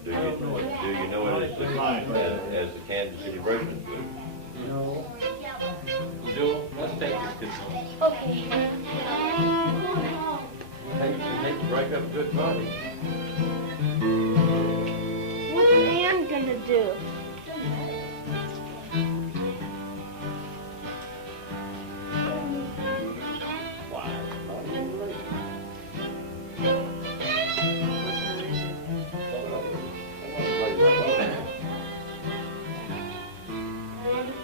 Do you know it as the Kansas City Bracelet blues? No. Joel, let's take this good song. Okay. Hate to break up a good party. What's Ann gonna do?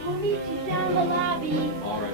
We'll meet you down the lobby. All right.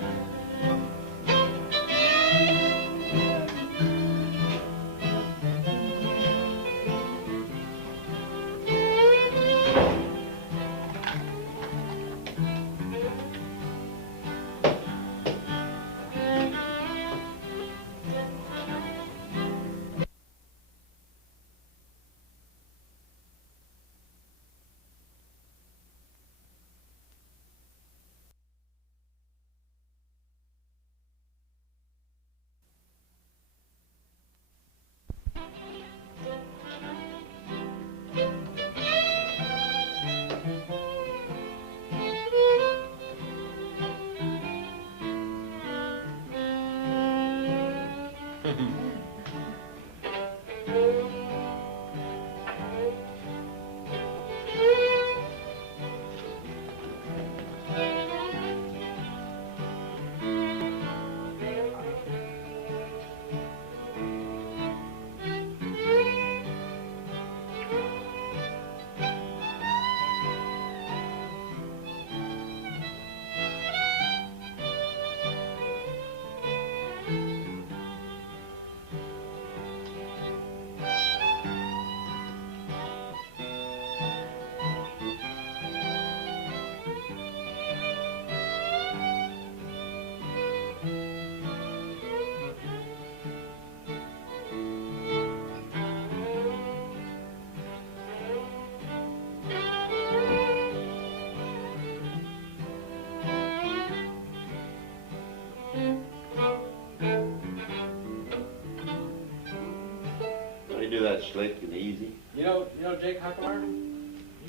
that slick and easy. You know Jake Huckleberry?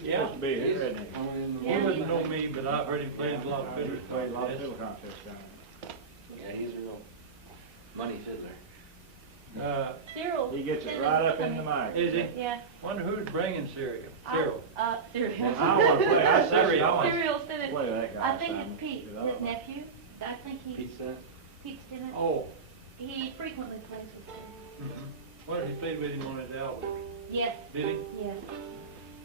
He's supposed to be here, isn't he? He wouldn't know me, but I've heard him play a lot of He's fiddle played a lot of contests. fiddle contests down Yeah, he's a real money fiddler. Cyril. there. He gets it sent right us up in the some- mic. Is he? Yeah. Wonder who's bringing Cyril? Cyril. Cyril. I want to play, I want Cyril sent to it. play that guy. I think Simon. it's Pete, Because I his don't know. nephew. I think Pizza. Pete's in it. Oh. He frequently plays with him. What, he played with him on his album? Yes, Did he? yes.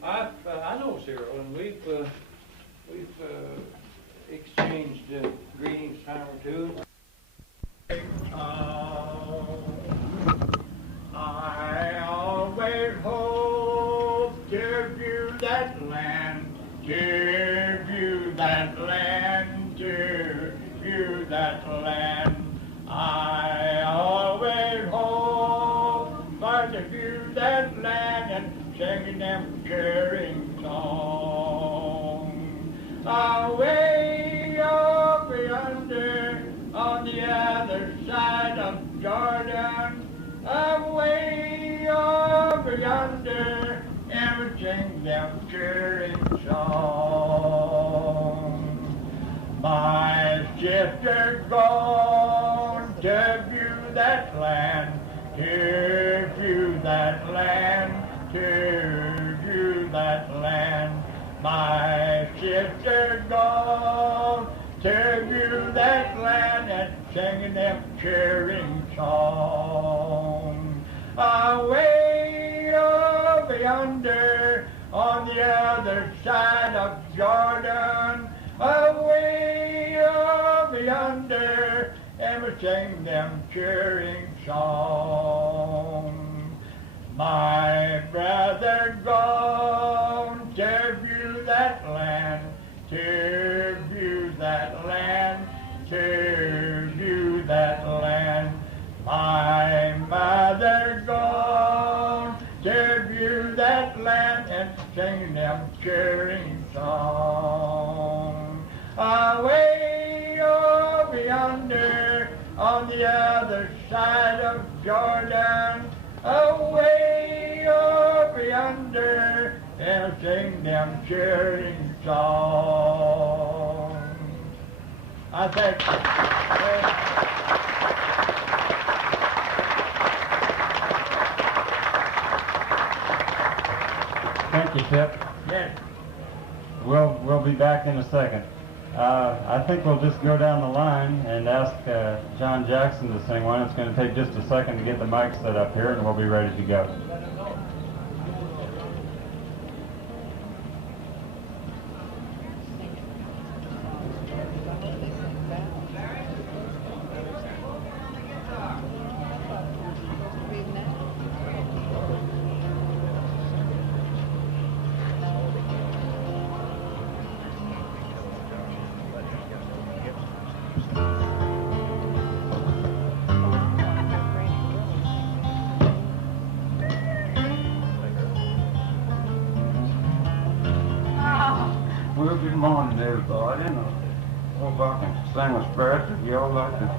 I know Cyril, and we've exchanged greetings time or two. I always hope to view that land, to view that land, to view that land. I always hope for to view that land and singing them cheering songs. Away over yonder on the other side of Jordan, away over yonder, and we sing them cheering songs. My sister's gone to view that land, to view that land, to view that land. My sister's gone to view that land and singing them cheering songs. Away over yonder on the other side of Jordan, away over yonder, and we sing them cheering songs. My brother gone to view that land, to view that land, to view that land. My mother gone to view that land and sing them cheering songs. Away over yonder on the other side of Jordan, away over yonder, and sing them cheering songs. I thank you. Thank you, Tip. Yes. We'll be back in a second. I think we'll just go down the line and ask John Jackson to sing one. It's going to take just a second to get the mic set up here, and we'll be ready to go. Well, good morning, everybody. And I hope I can sing a sprat if y'all like to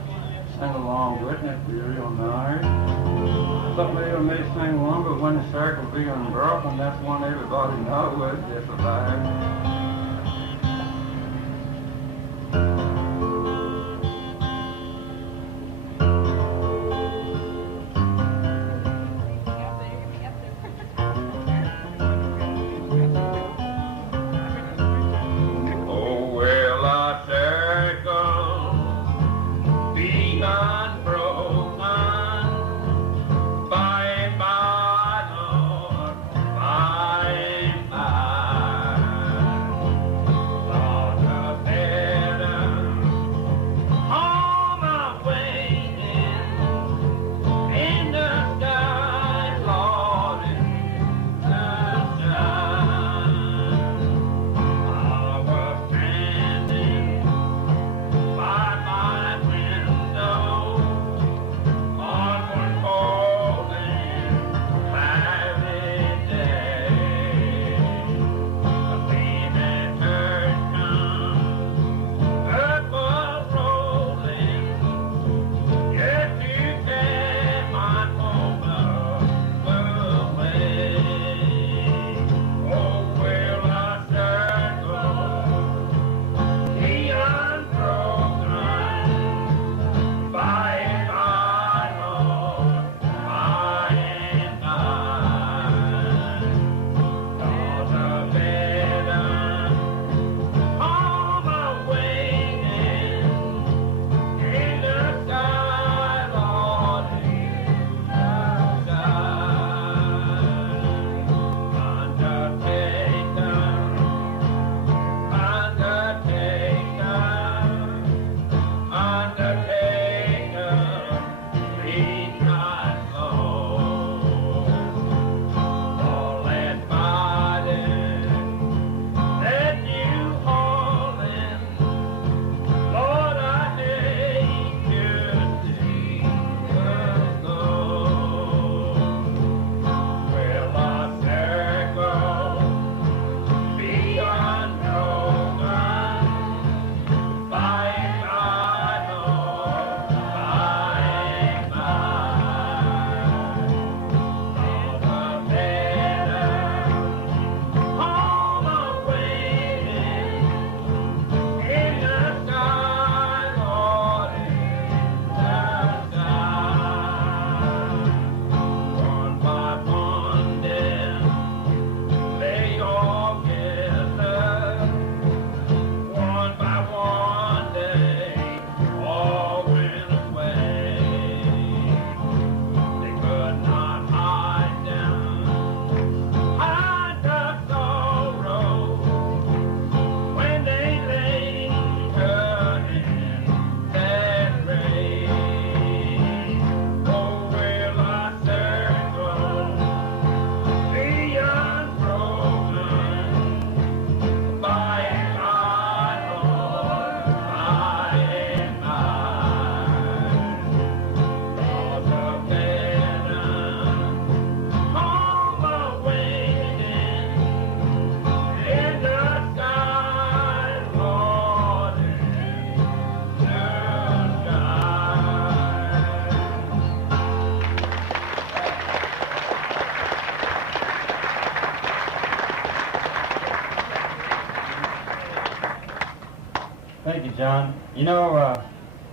sing along with me. It'd be real nice. Somebody may sing one, but when the circle be unbroken, that's one everybody knows. Just about. Thank you, John. You know,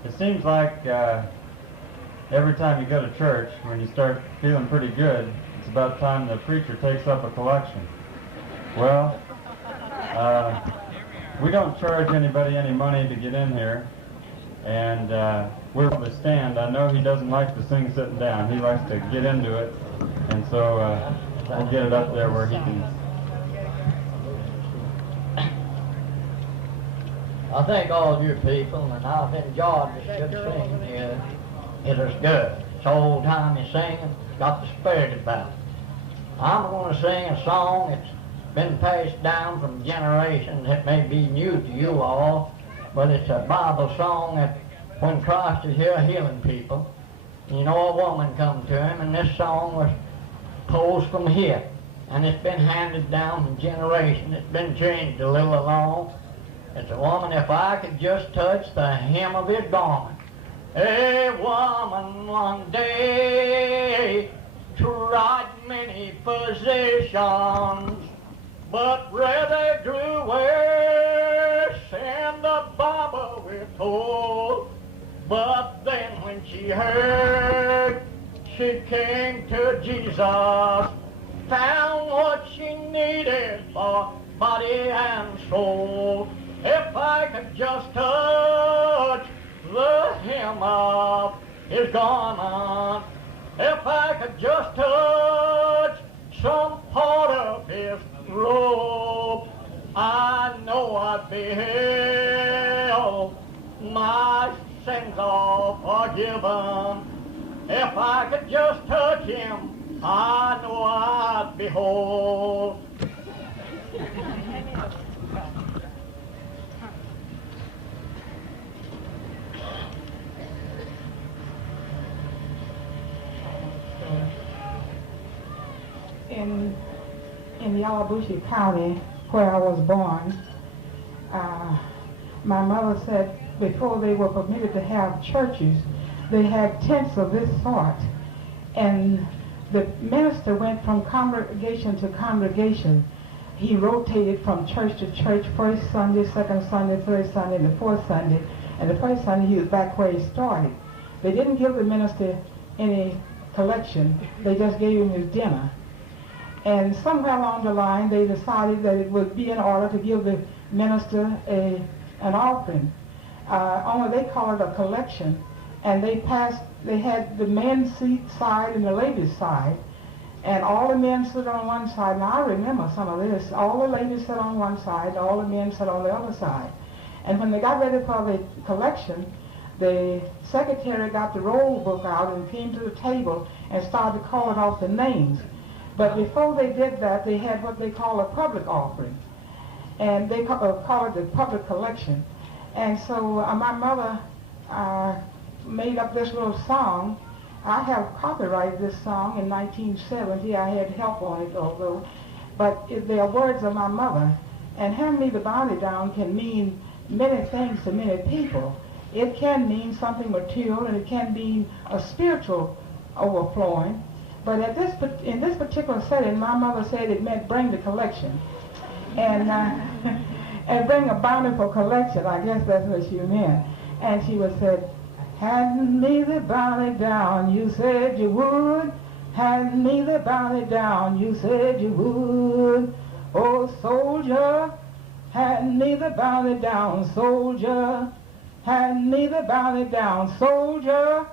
it seems like every time you go to church, when you start feeling pretty good, it's about time the preacher takes up a collection. Well, we don't charge anybody any money to get in here, and we're able to stand. I know he doesn't like to sing sitting down. He likes to get into it, and so we'll get it up there where he can. I thank all you people, and I've enjoyed this good singing here. It is good. It's old timey singing, got the spirit about it. I'm going to sing a song that's been passed down from generations. It may be new to you all, but it's a Bible song that when Christ is here healing people, you know, a woman come to him, and this song was posed from here, and it's been handed down from generation. It's been changed a little along. It's a woman, if I could just touch the hem of his garment. A woman one day tried many physicians, but rather grew worse, and the Bible we're told. But then when she heard, she came to Jesus, found what she needed for body and soul. If I could just touch the hem of his garment, if I could just touch some part of his robe, I know I'd be healed, my sins all forgiven. If I could just touch him, I know I'd be whole. In Yalabushi County, where I was born, my mother said before they were permitted to have churches, they had tents of this sort. And the minister went from congregation to congregation. He rotated from church to church, first Sunday, second Sunday, third Sunday, and the fourth Sunday. And the first Sunday he was back where he started. They didn't give the minister any collection. They just gave him his dinner. And somewhere along the line, they decided that it would be in order to give the minister an offering. Only they call it a collection. And they had the men's seat side and the ladies' side. And all the men sit on one side. Now, I remember some of this. All the ladies sit on one side, all the men sit on the other side. And when they got ready for the collection, the secretary got the roll book out and came to the table and started calling off the names. But before they did that, they had what they call a public offering. And they call it the public collection. And so my mother made up this little song. I have copyrighted this song in 1970. I had help on it, although. But they are words of my mother. And hand me the body down can mean many things to many people. It can mean something material, and it can mean a spiritual overflowing. But in this particular setting, my mother said it meant bring the collection. And, and bring a bountiful collection. I guess that's what she meant. And she would say, hand me the bounty down, you said you would. Hand me the bounty down, you said you would. Oh, soldier, hand me the bounty down, soldier. Hand me the bounty down, soldier.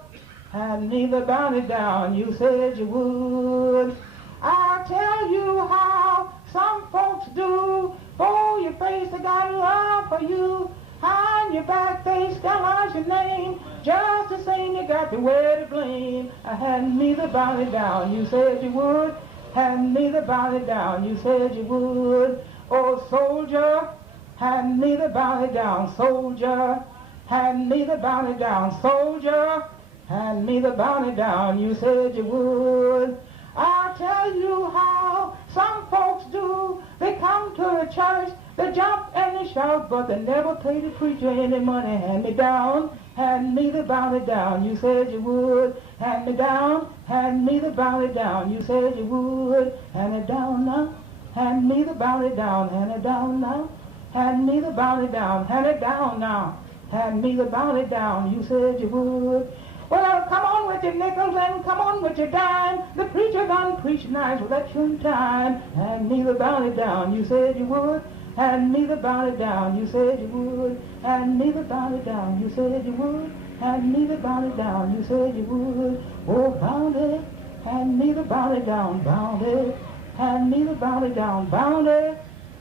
Hand me the bounty down, you said you would. I'll tell you how some folks do. For your face, they got love for you. Behind your back, they scandalize your name. Just the same, you got to wear the blame. Hand me the bounty down, you said you would. Hand me the bounty down, you said you would. Oh, soldier, hand me the bounty down, soldier. Hand me the bounty down, soldier. Hand me the bounty down, you said you would. I'll tell you how some folks do. They come to the church, they jump and they shout, but they never pay the preacher any money. Hand me down, hand me the bounty down, you said you would. Hand me down, hand me the bounty down, you said you would. Hand it down now, hand me the bounty down, hand it down now. hand me the bounty down, hand it down now, hand me the bounty down, you said you would. Well, come on with your nickels and come on with your dime. The preacher done preach nice election time. Hand me the bounty down, you said you would. Hand me the bounty down, you said you would. Hand me the bounty down, you said you would. Hand me the bounty down, you said you would. Oh, bounty, hand me the bounty down, bounty. Hand me the bounty down, bounty.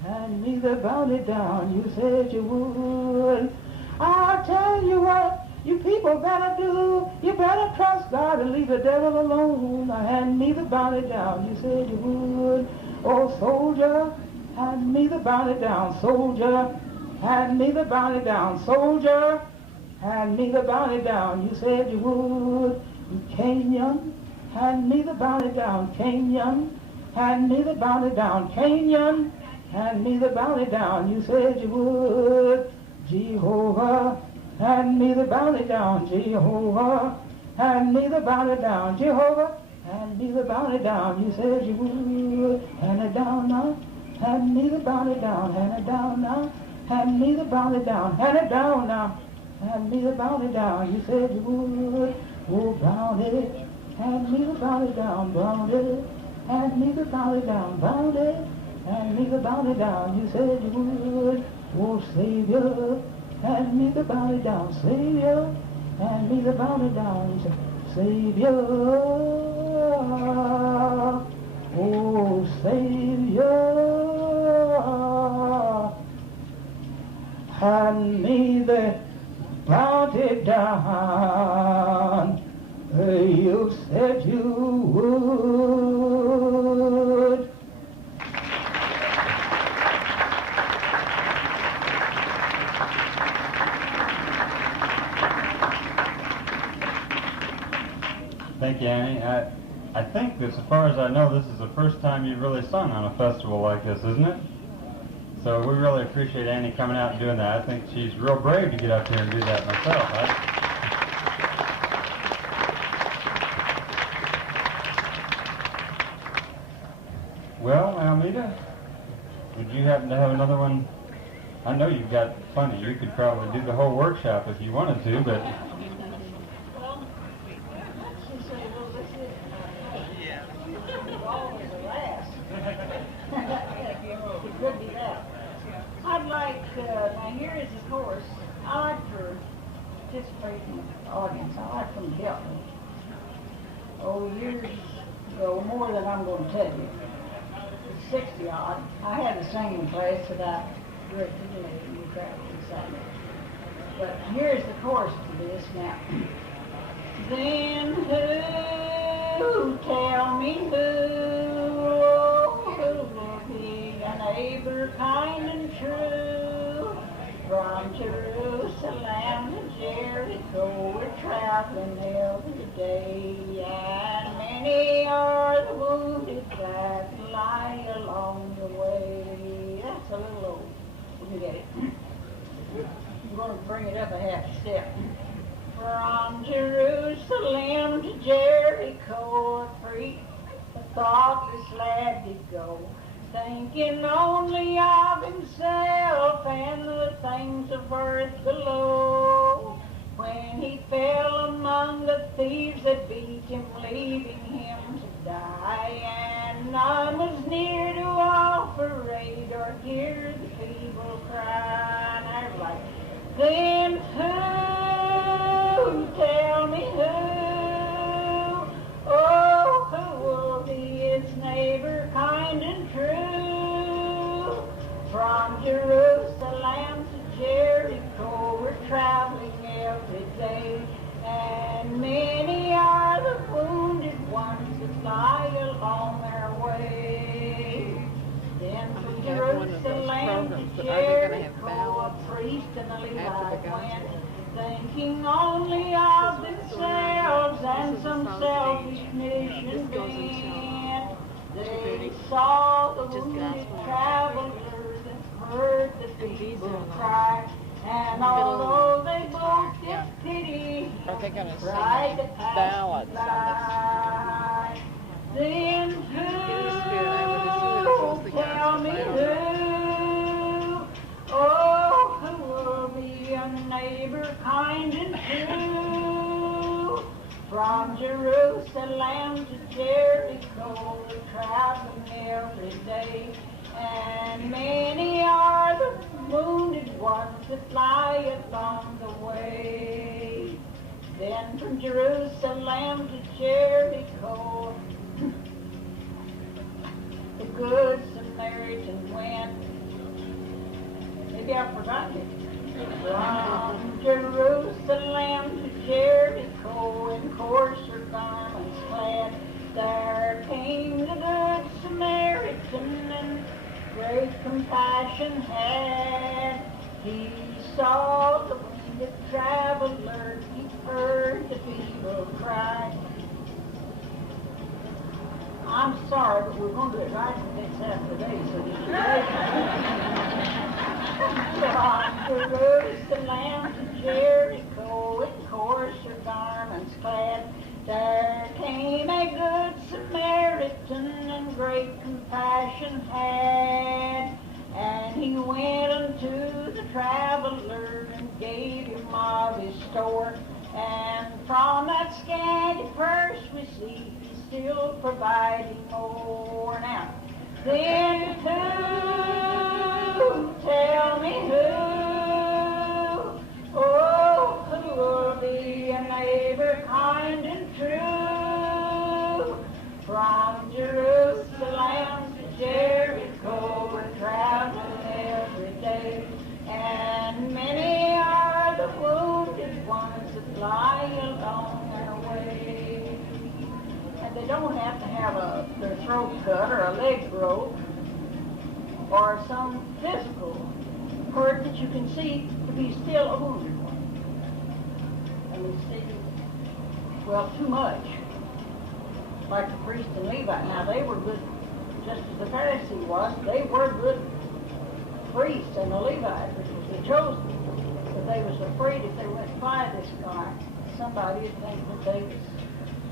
Hand me the bounty down, you said you would. I'll tell you what you people better do. You better trust God and leave the devil alone. Now hand me the bounty down, you said you would. Oh, soldier, hand me the bounty down, soldier. Hand me the bounty down, soldier. Hand me the bounty down, you said you would. Kenyan, hand me the bounty down, Kenyan. Hand me the bounty down, Kenyan. Hand me the bounty down, you said you would. Jehovah, hand me the bounty down, Jehovah. Hand me the bounty down, Jehovah. Hand me the bounty down, you said you would. Hand it down now, hand me the bounty down, hand it down now. Hand me the bounty down, hand it down now. Hand me the bounty down, you said you would. Oh, bounty, hand me the bounty down, bounty. Hand me the bounty down, bounty. Hand me the bounty down, you said you would. Oh, Savior, hand me the bounty down, Savior. Hand me the bounty down, Savior. Oh, Savior, hand me the bounty down. You said you would. Thank you, Annie. I think that, as far as I know, this is the first time you've really sung on a festival like this, isn't it? So we really appreciate Annie coming out and doing that. I think she's real brave to get up here and do that myself. Well, Almeida, would you happen to have another one? I know you've got plenty. You could probably do the whole workshop if you wanted to, but... I'd like, now here is the chorus. I'd like for participating in the audience. I'd like them to help me. Oh, years ago, more than I'm going to tell you. 60 odd. I had a singing class that I directed in New Practice. But here's the chorus to this now. Then who, tell me who, oh, who will be a neighbor kind and true? From Jerusalem to Jericho we're traveling every day, and many are the wounded that lie along the way. That's a little old. You can get it. I'm going to bring it up a half step. From Jerusalem to Jericho, a free, a thoughtless lad did go, thinking only of himself and the things of earth below. When he fell among the thieves that beat him, leaving him to die, and none was near to offer aid or hear the feeble cry. And I was like, then who, tell me who, oh, who will be his neighbor kind and true? From Jerusalem to Jericho we're traveling every day, and many are the wounded ones that lie along their way. Then from Jerusalem to Jericho a priest and a Levite went, thinking only of themselves and some selfish mission bent. They saw the wounded travelers and heard the people cry, and although they both get pity, tried to pass by. Then who, tell me who, oh, neighbor kind and true. From Jerusalem to Jericho, traveling every day. And many are the wounded ones that lie along the way. Then from Jerusalem to Jericho, the Good Samaritan went. Maybe I forgot it. From Jerusalem to Jericho, in coarser garments clad, there came the Good Samaritan, and great compassion had. He saw the wounded traveler, he heard the people cry. I'm sorry, but we're going to do it right the next half of the day, so just from Jerusalem to Jericho, in coarser garments clad, there came a good Samaritan, and great compassion had. And he went unto the traveler, and gave him of his store. And from that scanty purse we see, he's still providing more. Now, then who, tell me who, oh, who will be a neighbor kind and true? From Jerusalem to Jericho, we're traveling every day. And many are the wounded ones that lie along our way. And they don't have to have their throat cut or a leg broke or some physical hurt that you can see to be still a wounded one. And we see, well, too much. Like the priest and Levite. Now they were good, just as the Pharisee was, they were good priests and the Levite, which was the chosen. But they was afraid if they went by this guy, somebody would think that they was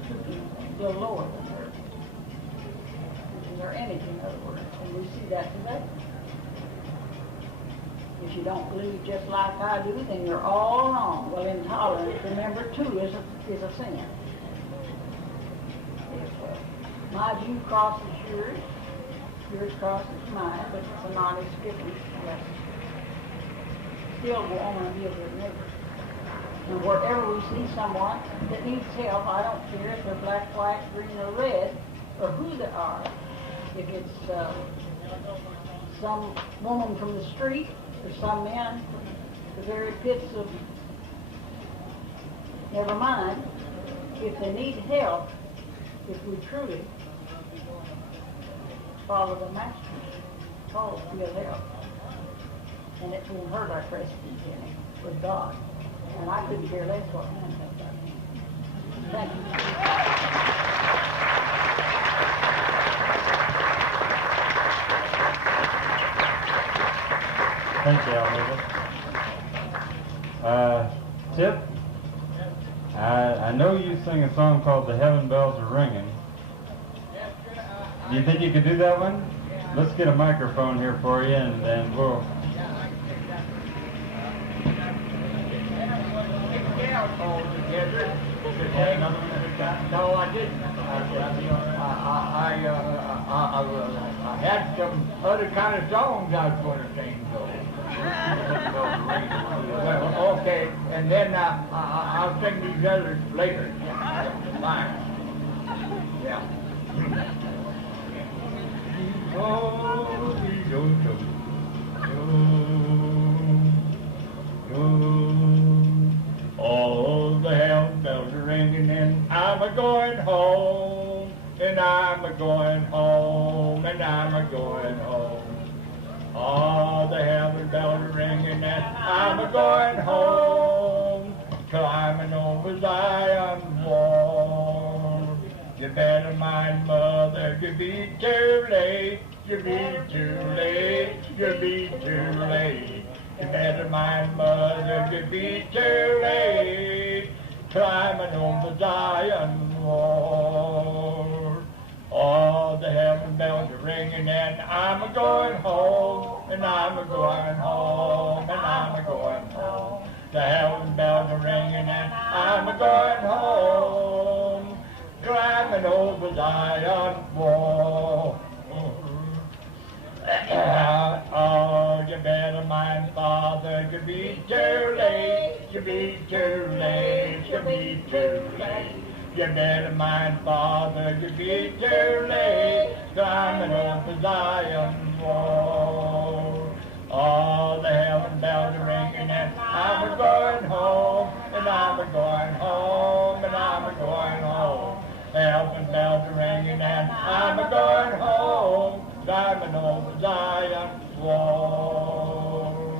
stooping a little lower than their image, in other words. And we see that today. If you don't believe just like I do, then you're all wrong. Well, intolerance, remember, too, is a sin. If my Jew crosses yours crosses mine, but it's an honest difference. Still go on and be a good neighbor. And wherever we see someone that needs help, I don't care if they're black, white, green, or red, or who they are. If it's some woman from the street, or some man from the very pits of, never mind, if they need help, if we truly follow the Master's call, we'll help. And it won't hurt our prestige with God. And I couldn't care less what man felt about me. Thank you. Thank you, Almeida. Tip, I know you sing a song called The Heaven Bells Are Ringing. Do you think you could do that one? Let's get a microphone here for you, and then we'll... Together. No, I didn't. I had some other kind of songs I was going to sing, so. Well, okay, and then I'll sing these others later. Fine. Yeah. All the heaven bells are ringing and I'm a-going home, and I'm a-going home, and I'm a-going home. All the heaven bells are ringing and I'm a-going home, climbing over Zion's wall. You better mind, mother, you'll be too late, you'll be too late, you'll be too late. You better mind, mother, you'll be too late, climbing over Zion's wall. All the heaven bells are ringing and I'm a-going home, and I'm a-going home, and I'm a-going home. The heaven bells Zion wall. Oh, you better mind, Father, you be too late, you be too late, you be too late. You better mind, Father, you be too late, climbing over Zion wall. All the heaven bells are ringing and I'm a-going home, and I'm a-going home, and I'm a-going home. The heaven bells are ringing and I'm a-going home, climbing over Zion's wall.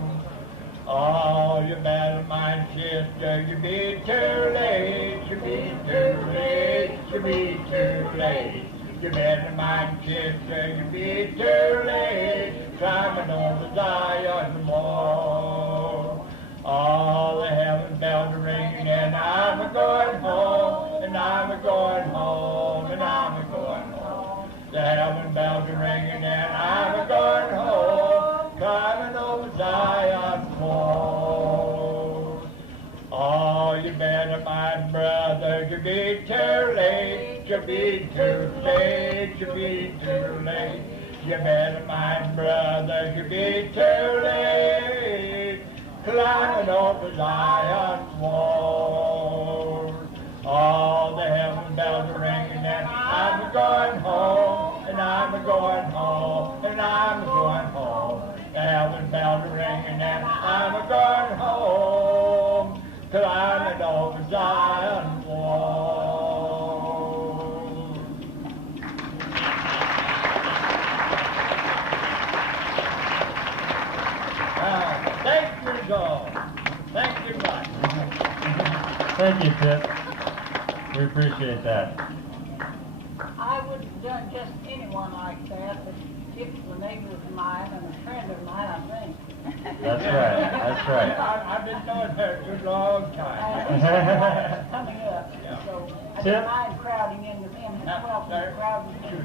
Oh, you better mind, sister, you be too late, you be too late, you be too late. You better mind, sister, you be too late, climbing over Zion's wall. All the heaven bells are ringing and I'm a-going home, and I'm a-going home, and I'm a-going home. The heaven bells are ringing and I'm a-going home, climbing over Zion's wall. Oh, you better mind, brother, you be too late, you be too late, you be too late. You better mind, brother, you be too late, climbing over Zion's wall. All the heaven bells are ringing and I'm a-going home, and I'm a-going home, and I'm a-going home. The heaven bells are ringing and I'm a-going home, climbing over Zion's wall. Thank you, God. Thank you much. Thank you, Tip. We appreciate that. I wouldn't have done just anyone like that, but Chip's a neighbor of mine and a friend of mine, I think. That's right, that's right. I've been knowing her for a long time. Coming up, so I Chip? didn't mind crowding in with him as well as crowding in.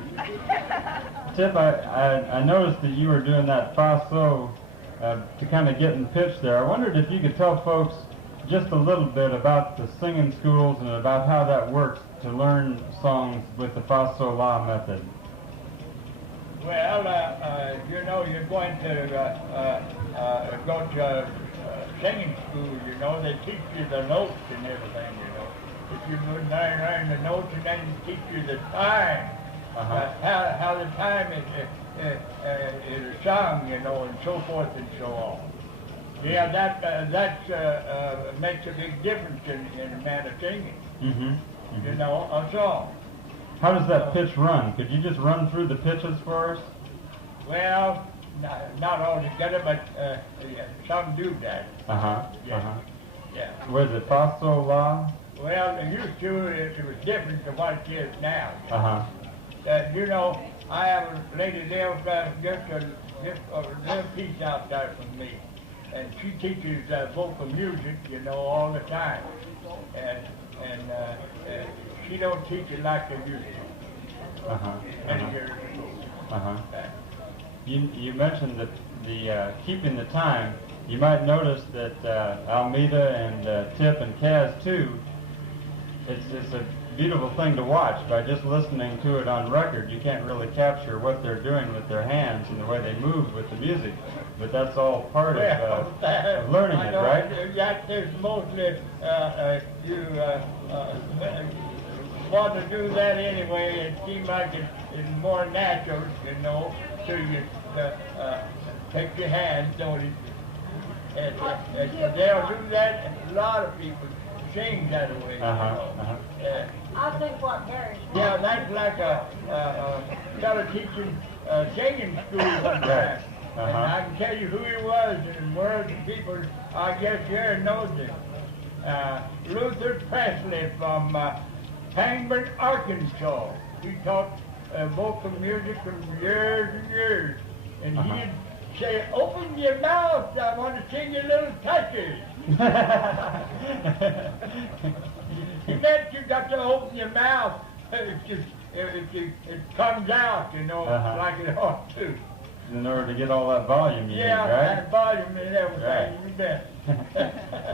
Tip, I noticed that you were doing that fa so to kind of get in pitch there. I wondered if you could tell folks just a little bit about the singing schools and about how that works to learn songs with the fa so la method. Well, you know, you're going to go to singing school, you know. They teach you the notes and everything, you know. If you learn the notes, and then teach you the time, how the time is sung, you know, and so forth and so on. Yeah, that makes a big difference in a man of singing, you know, a song. How does that pitch run? Could you just run through the pitches for us? Well, not altogether, but yeah, some do that. Yeah. Was it fa so la? Well, they used to, it was different to what it is now. You know, I have a lady there, just a little piece out there from me. And she teaches vocal music, you know, all the time. And she don't teach it like they used to. Many years ago. You mentioned that the keeping the time. You might notice that Almeida and Tip and Kaz too. It's a beautiful thing to watch. By just listening to it on record, you can't really capture what they're doing with their hands and the way they move with the music. But that's all part of learning it, right? That is mostly you want to do that anyway. It seems like it's more natural, you know, to you take your hands, don't it? And they'll do that, and a lot of people sing that way. I think what Harry's yeah, that's like a fellow teaching singing school sometime. And I can tell you who he was, and words of people, I guess Harry knows it. Luther Presley from Pangburn, Arkansas. He taught vocal music for years and years. And he'd say, "Open your mouth, I want to sing you little touches." He meant you got to open your mouth. It comes out, you know, like it ought to. In order to get all that volume you need, right? That volume and everything, you bet.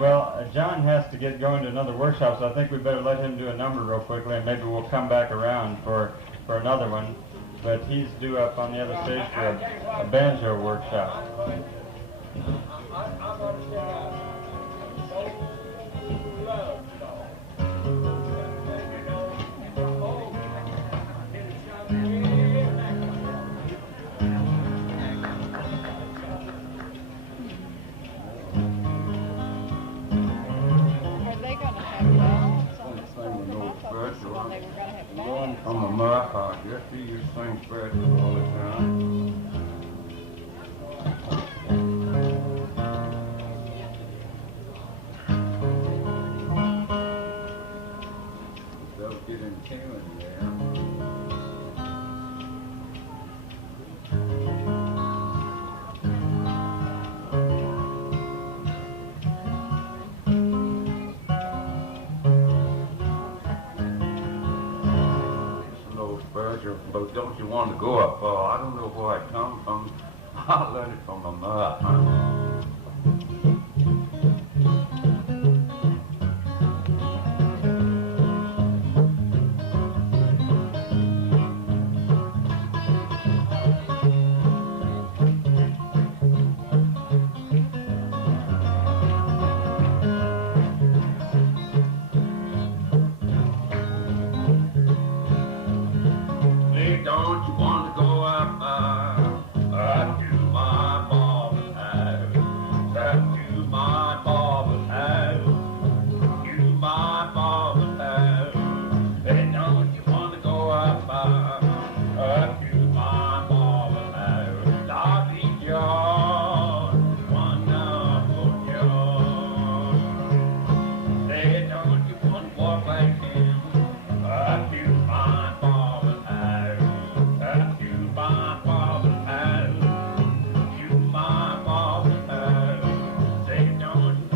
Well, John has to get going to another workshop, so I think we better let him do a number real quickly, and maybe we'll come back around for for another one, but he's due up on the other stage for a banjo workshop. From America, yes, he used to sing spiritual all the time. They'll get in tune there. But don't you want to go up? I don't know where I come from. I learned it from my mother. Don't you want to go up, up to my father's house, up to my father's house, to my father's house. Hey, don't you want to go up, up to my father's house? Darby John, wonderful John. Hey, don't you want to walk like him, up to my father's house? My father's house, to my father's house. Say, don't you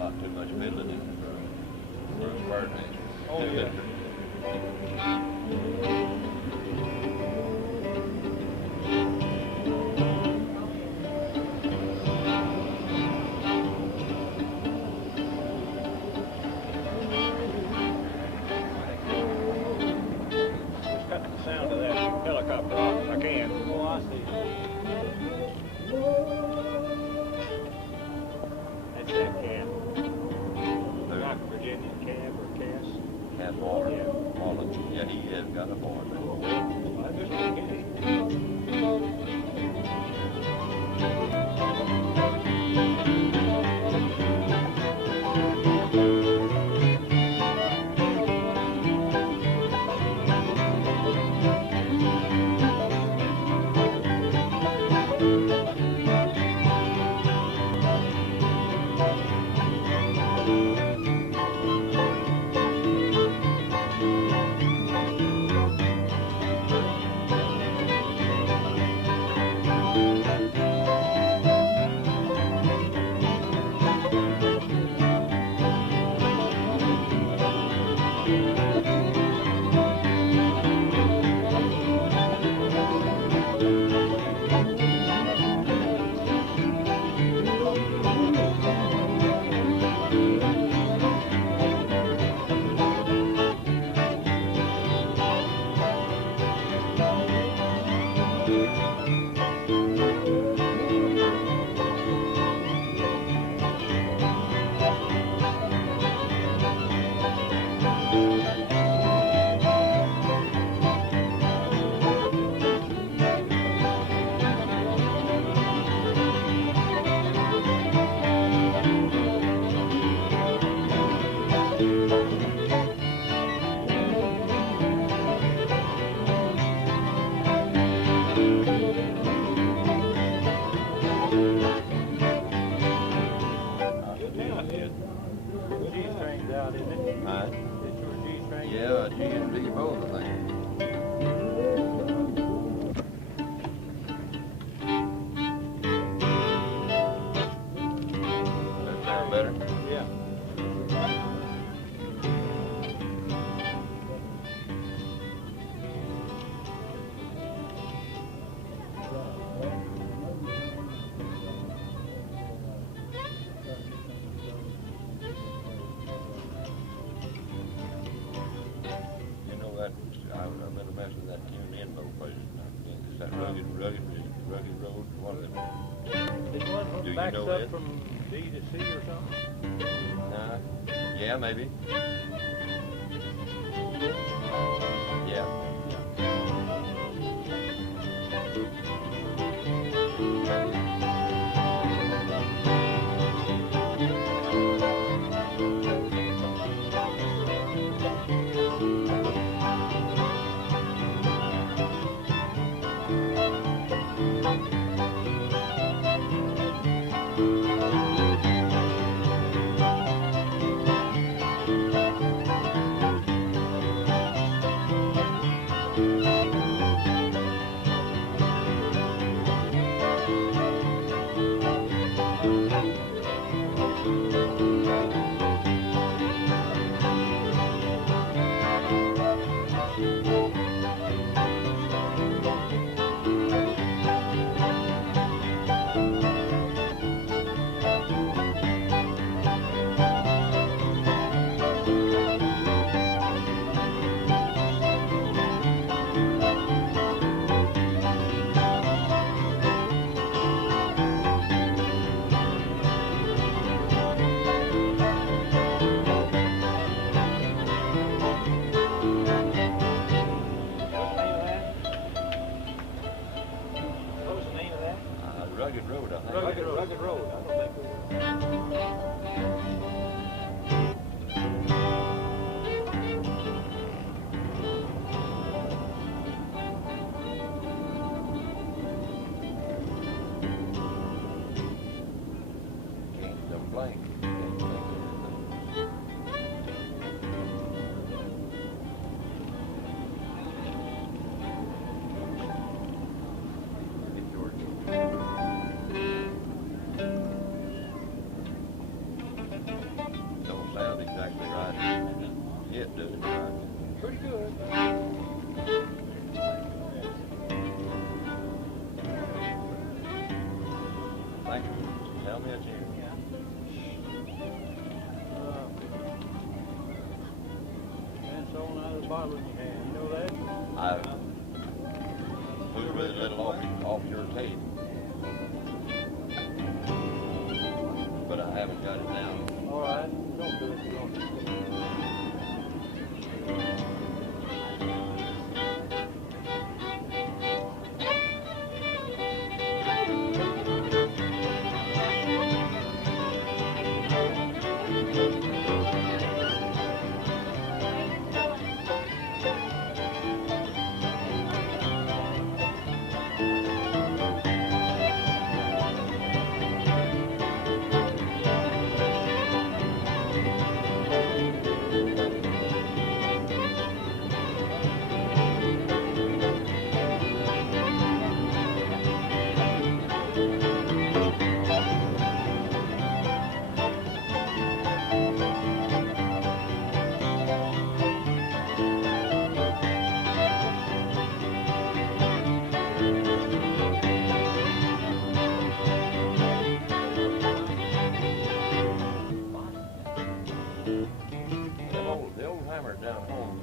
lot too much fiddling in it for a bird name. Oh, yeah. Cut the sound of that helicopter off if I can. Oh, I see. That's that cab. Not Virginia cab or Cass. Cat Waller. Yeah. Olin. Yeah, he has got a board. I just think Yeah, G and B both, I think. That sound better? Yeah. I've been messing with that tune in both places. It's that rugged road. What is it? Is one Do you backs know up it? from D to C or something? Yeah, maybe. Yeah. Rugged Road, I think. Rugged Road. I don't think we Can't complain. Thank you. Tell me a tune. That's all out of the bottle in your hand. You know that? I moved with a little off your tape, but I haven't got it down. All right. Don't do it. Don't do it. The old hammer down home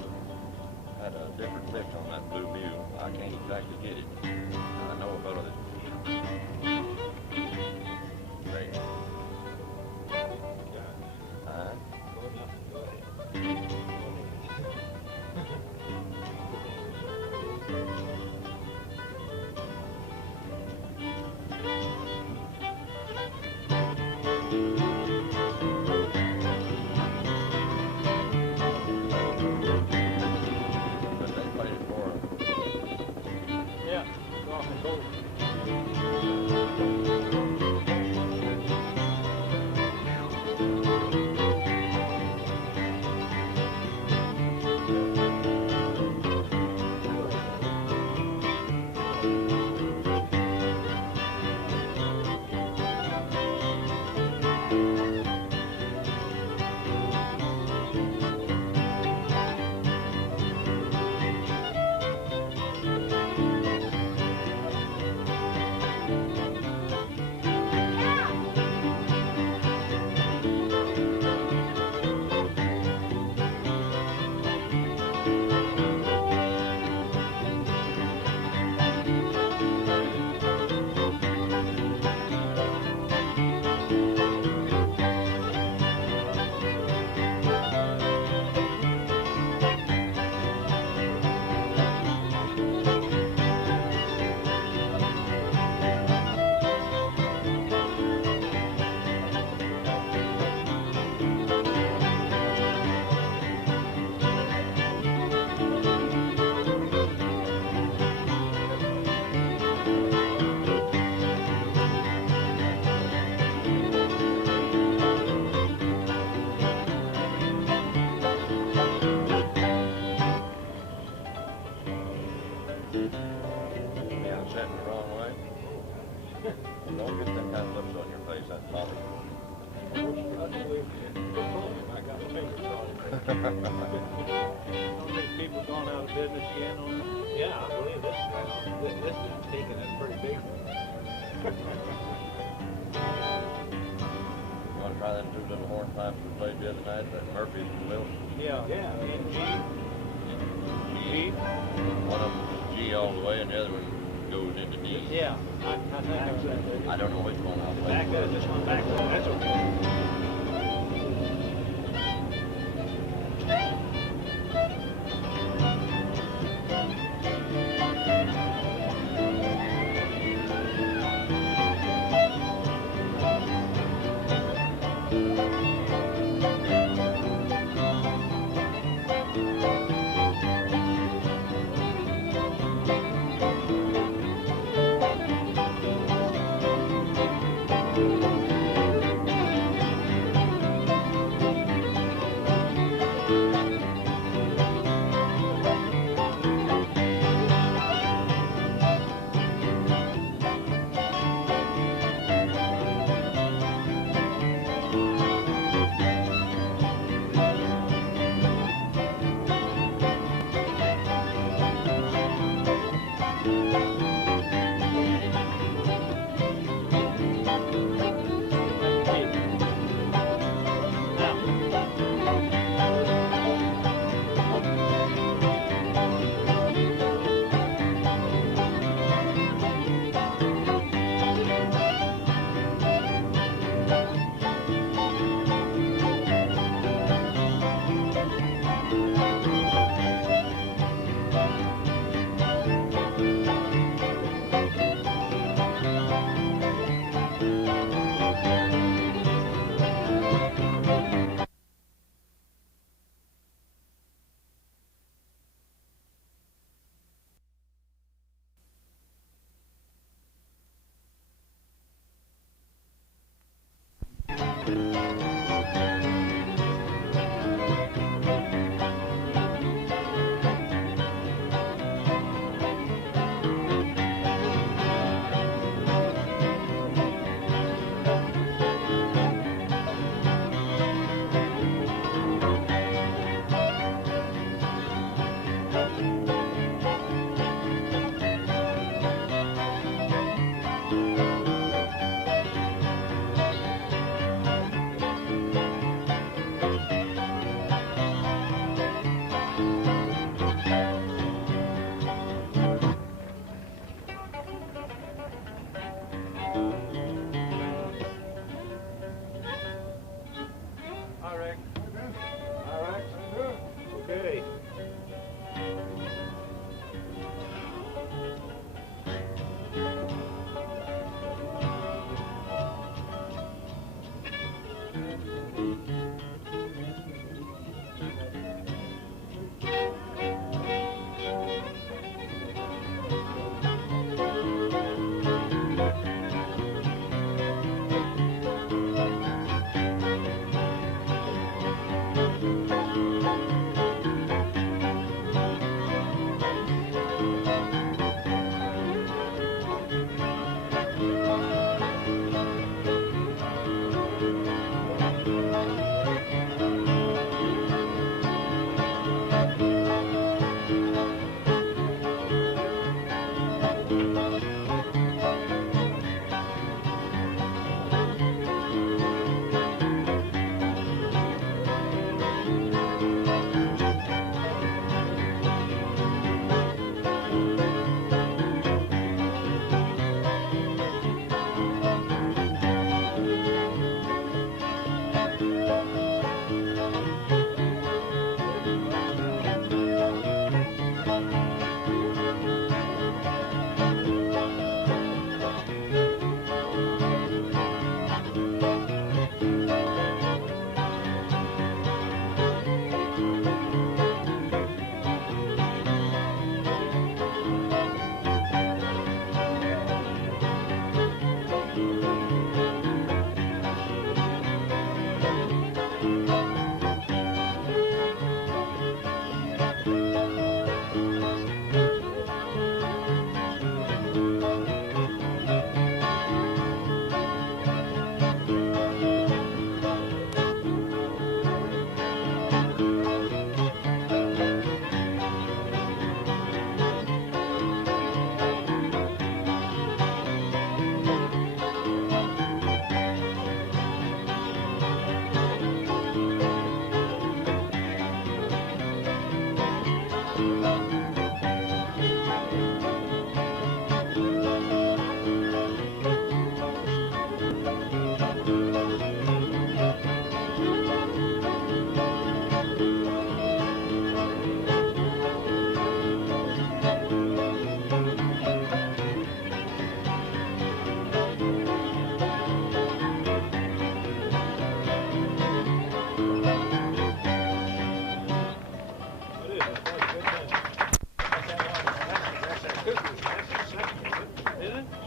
had a different lick on that blue mule. I can't exactly get it. I know a fellow that great. People gone out of business again on it? Yeah, I believe this is taking a pretty big one. You want to try them two little horn pipes we played the other night, that Murphy's and Wilson? Yeah, and G. One of them is G all the way, and the other one goes into D. Yeah, I think I don't know which one I'll play. Back this one back. That's okay.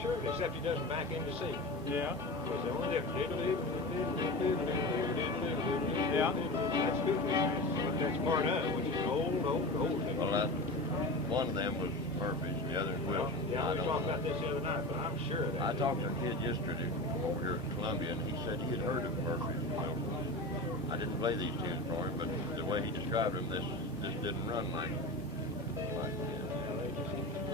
Sure, except he doesn't back into C. Yeah. That's the only difference. Yeah. That's Fiddle. That's part of it, which is old. Well, one of them was Murphy's, and the other is Wilson. Yeah, I we don't talked know. about this the other night, but I'm sure of that. I talked to a kid yesterday from over here at Columbia, and he said he had heard of Murphy's. Well, I didn't play these tunes for him, but the way he described them, this didn't run like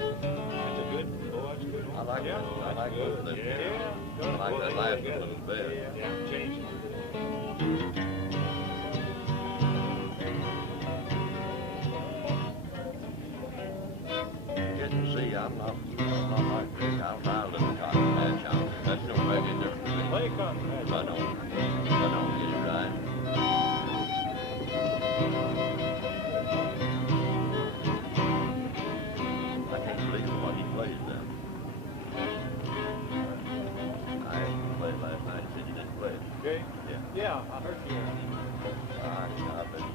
That's a good, boy, that's a good one. I like yeah, it. I like both of them. Yeah. I like that last one a little bit. Yeah, change it. Getting to see, I'm not like Rick. I'll try a little cotton patch on it. That's no make any difference to me. Play cotton patch. I don't get it right. I can't believe what he plays then. I asked him to play it last night. He said he didn't play it. Okay? Yeah. Yeah, I heard you. I bet.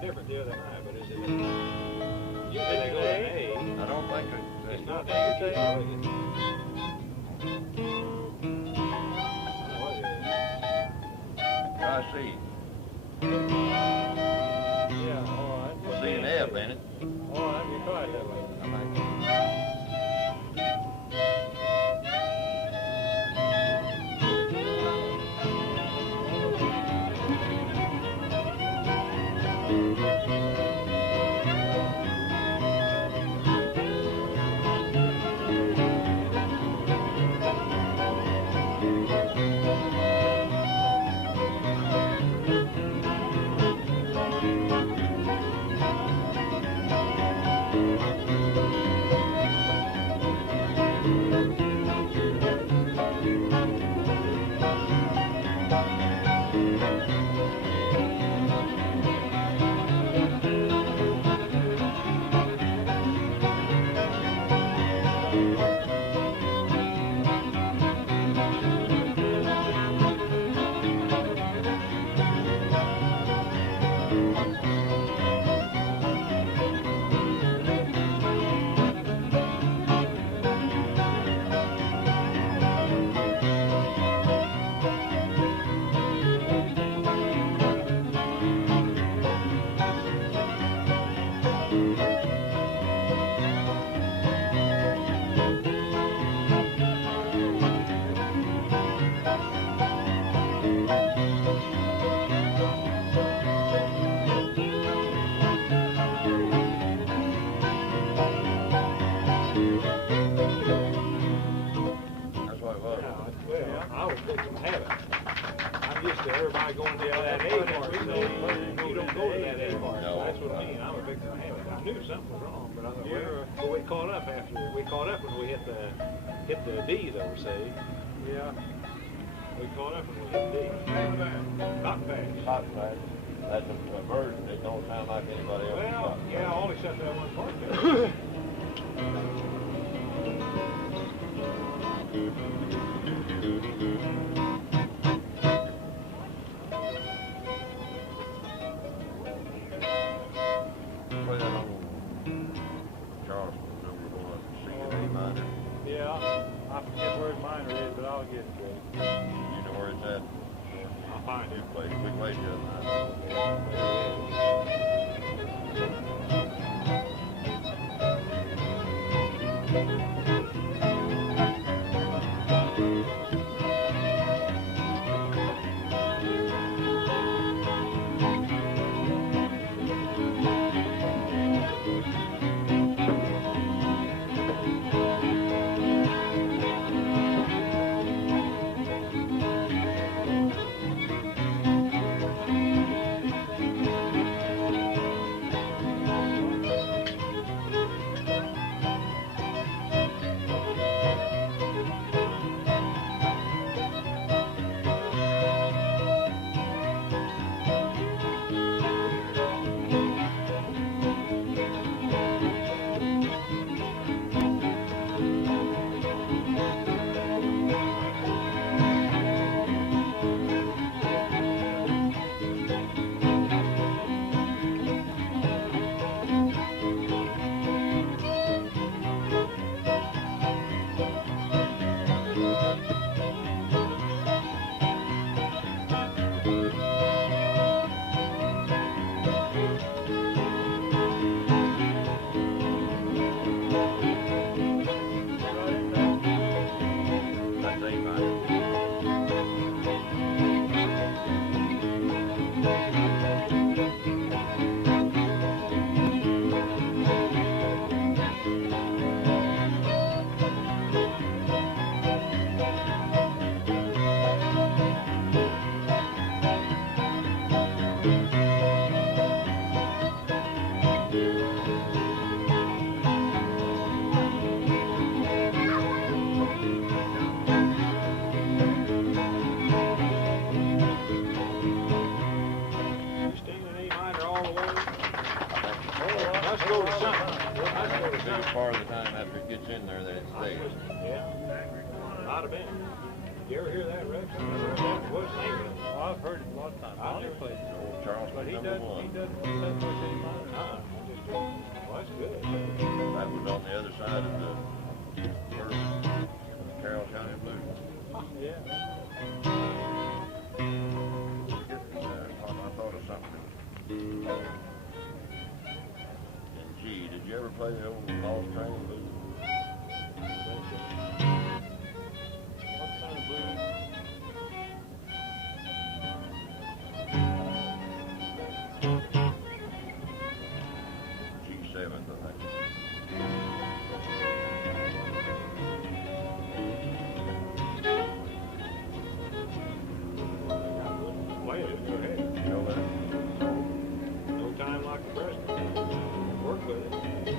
different the other night, but is it? Usually they go to A. I don't think It's not A, it's A. Try C. Yeah, all right. C and F, ain't it? All right, you try it that way. everybody going to that age, we know you don't go to that age. That's what I mean. I'm a big fan. I knew something was wrong, but I thought, well, we caught up when we hit the D though, see? Yeah. We caught up when we hit D. Cotton Patch. Cotton Patch. That's a version that don't sound like anybody else. Well, yeah, all except that one part there. Play that on Charleston, number 1, C and A minor. Yeah, I forget where his minor is, but I'll get it to you. You know where it's at? I'll find it. We played the other part of the time after it gets in there that it stays. Yeah, might have been. You ever hear that, Rex? I never heard that. What's his name? Well, I've heard it a lot of times. I never played it. Old Charleston, But he number doesn't 1. play much anymore. Well, that's good. That was on the other side of the first Carroll County Blues. Yeah. I thought of something. And G, did you ever play the old Lost Train Blues? What kind of blues? G7th, I think. Play it, go ahead. You know that? No time like the present. Work with it.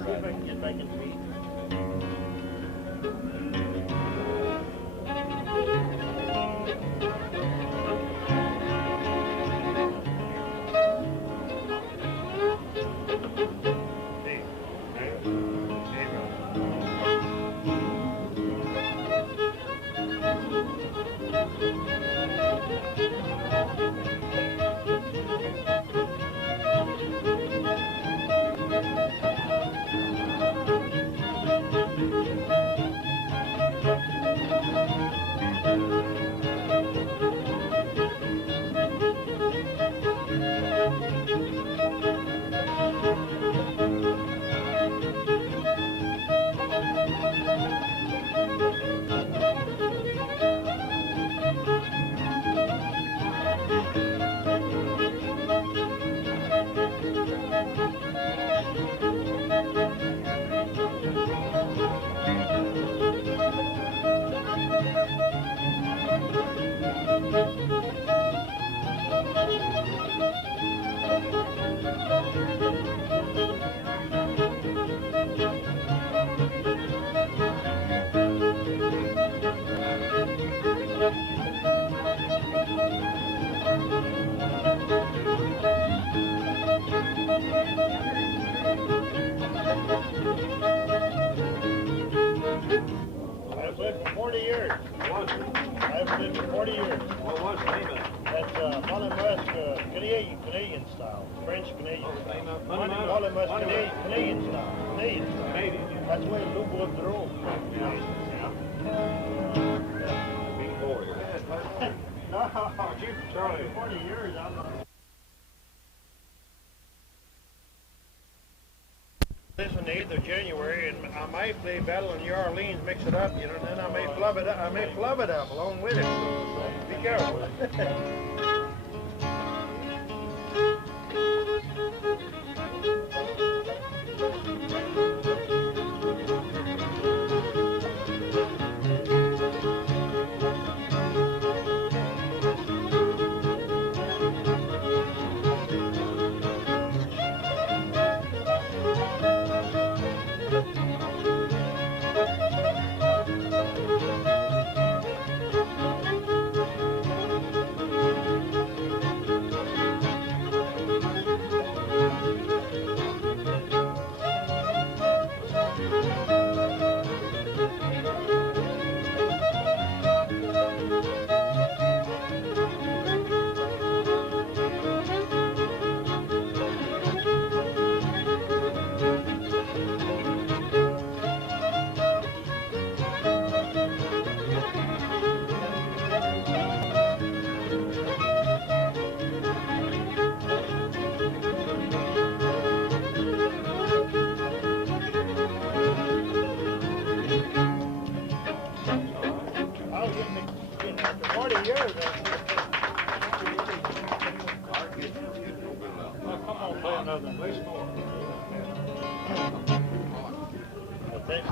See if I can get back in the beat. I've lived for 40 years. I've lived for 40 years. What was the name of it? That's Olin Canadian style. French Canadian style. Olin Canadian style. Canadian style. That's the way the Lubu of the road. Big boy. No, Charlie. 40 years, I'm not. This on the 8th of January, and I might play Battle in New Orleans, mix it up, you know, and then I may flub it up. I may flub it up along with it. So be careful.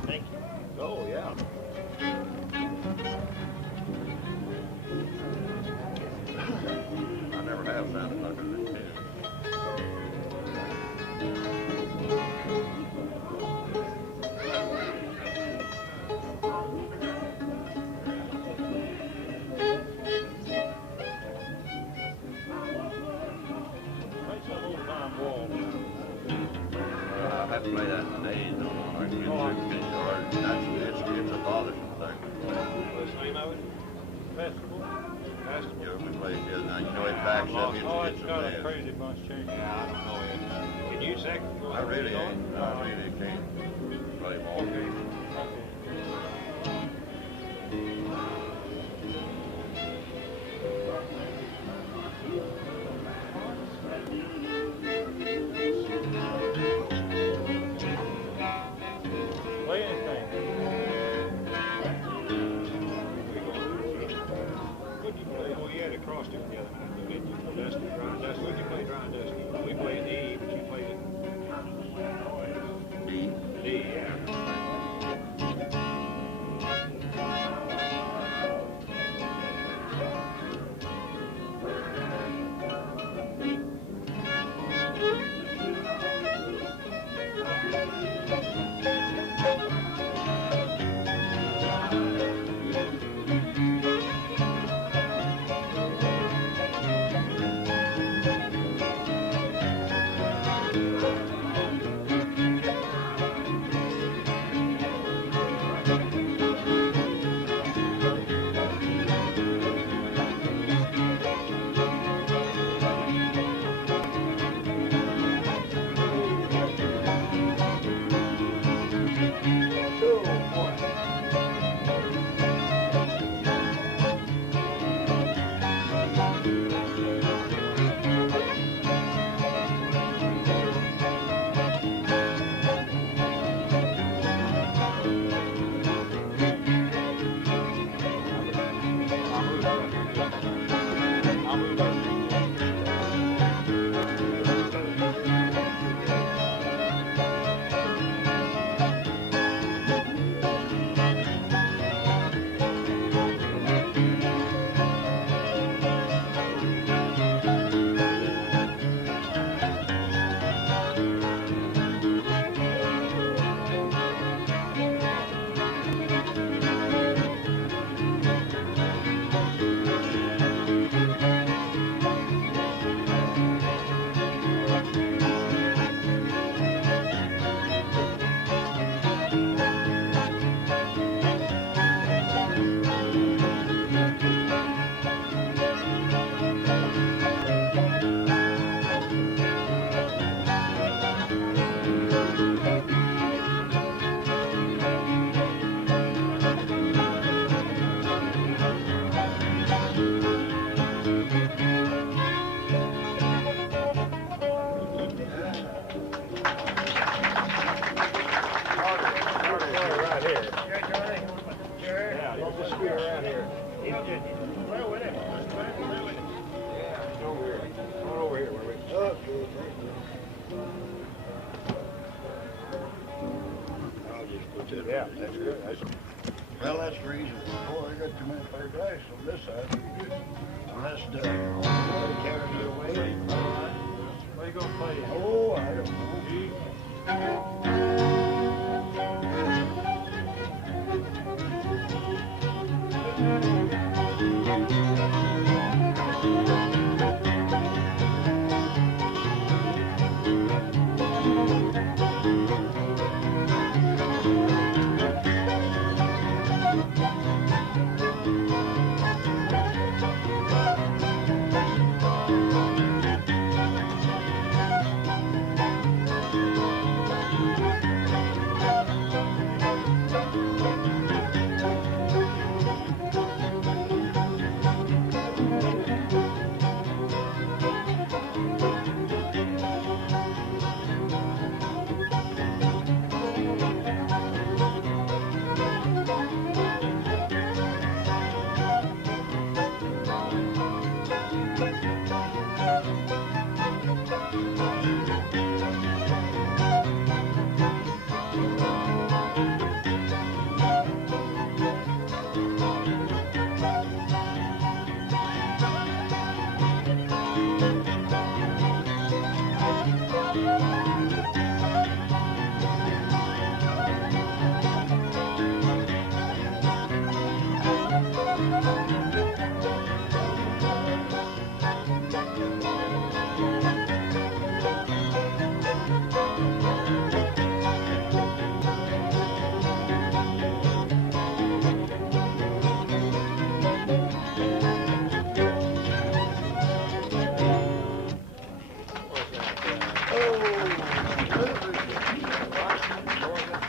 Thank you. Oh, yeah. I never have sounded like this tune. I had to play that in the days. I can get it's a bothersome thing. What's the name of it? Festival? Festival? Yeah, we played the other night. You know, it backs up into It's got a crazy bunch change. Yeah, I don't know it. Can you second? I really can't play ball. Okay. Play anything. What did you play? Oh, you had a cross tune the other night, didn't you? Dusty, Dry and Dusty. What did you play, Dry and Dusty? We played D, but you played it. D? D, yeah. Yeah, that's good. Well, that's the reason. Before I got too many third dice on this side. Unless carry you away. What are you gonna play? Oh, I don't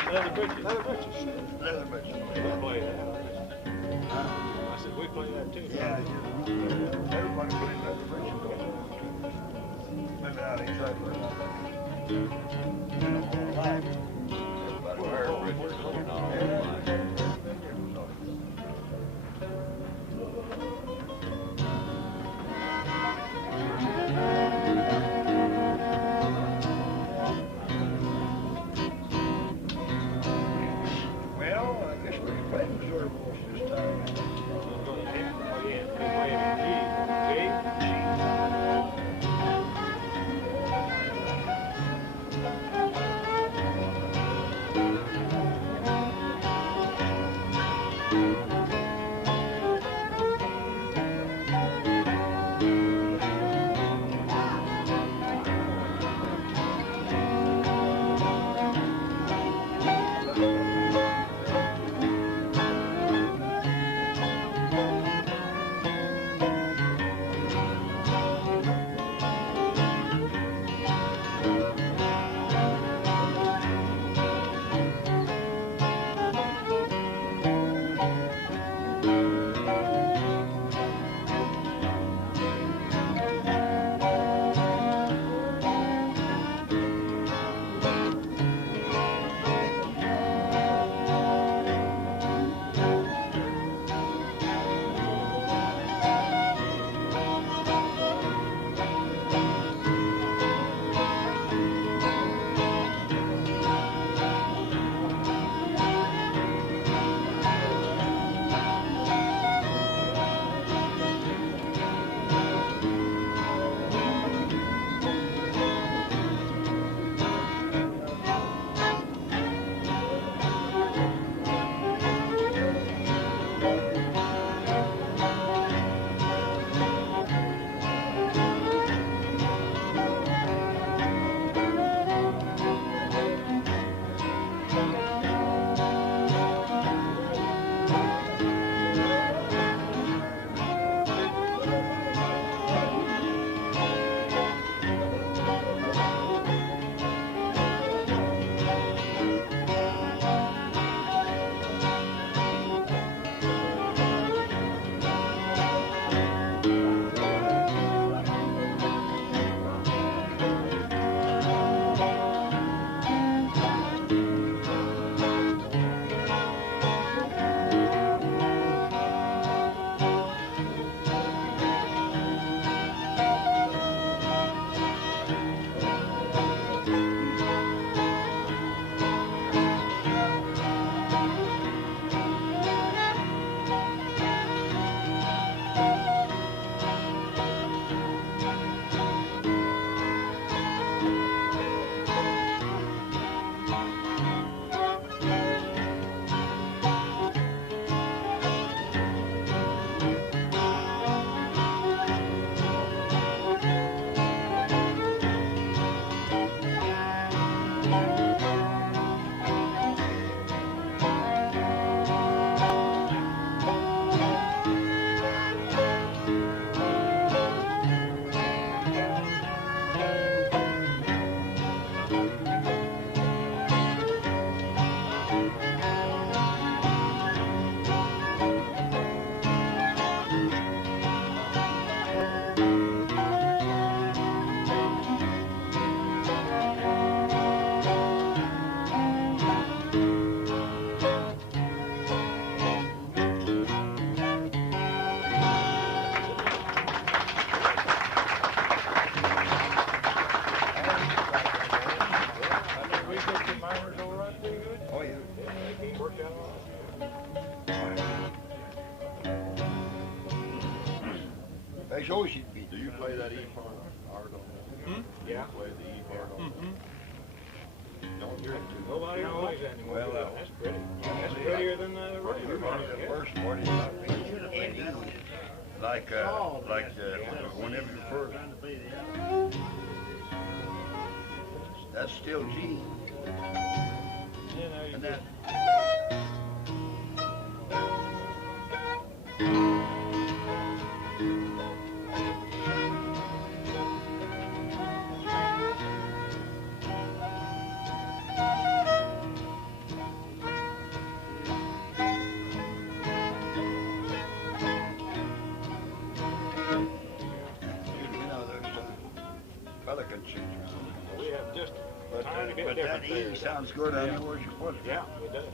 Leather britches. Leather britches. We play that. I said, we play that too. Yeah, everybody plays leather britches. Maybe not exactly. Everybody wears britches on and all. Well, I guess we can play Missouri Waltz this time. worked out all right. They sure should be. Do you play that E part art on that? Yeah. Play the E part on that? Don't hear it too much. Nobody ever plays that anymore. Well, That's pretty. That's prettier than the regular part. The first part is not Eddie. Like whenever you first. That's still G. You know, you And just, Pelican shooter. we have just But, trying to get but that different there. E sounds good. I know where you put it. Yeah, it does.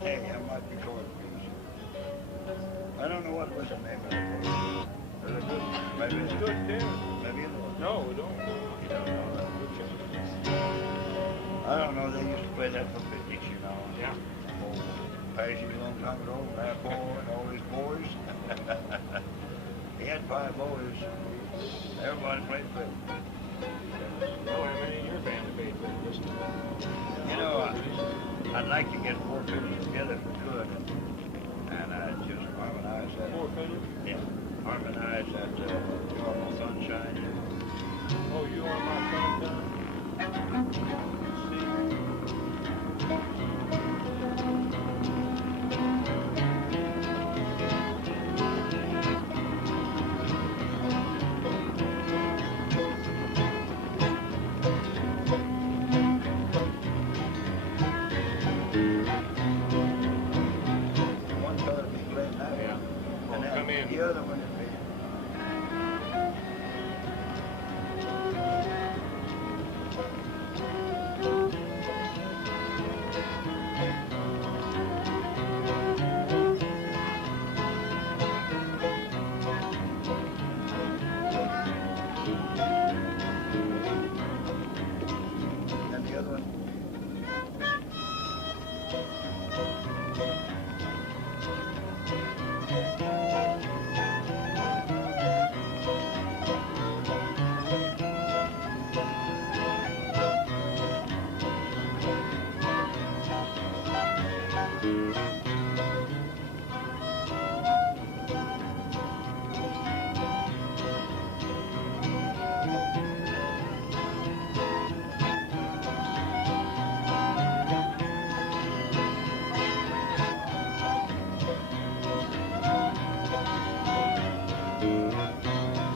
Hey, I might be caught. I don't know what was the name of it. Maybe it's good too. Maybe it was. No, we don't. You don't know that. I don't know. They used to play that for picnics, you know. Yeah. Old Patsy a long time ago, that boy and all his boys. He had 5 boys. Everybody played fiddle. How many in your family played fiddle? You know, I'd like to get 4 fiddles together if we could, and just harmonize that. 4 fiddles? Yeah, harmonize that You Are My Sunshine. Oh, You Are My Sunshine? One fellow would be playing that. Yeah. And then Come in. the other one would be. And the other one.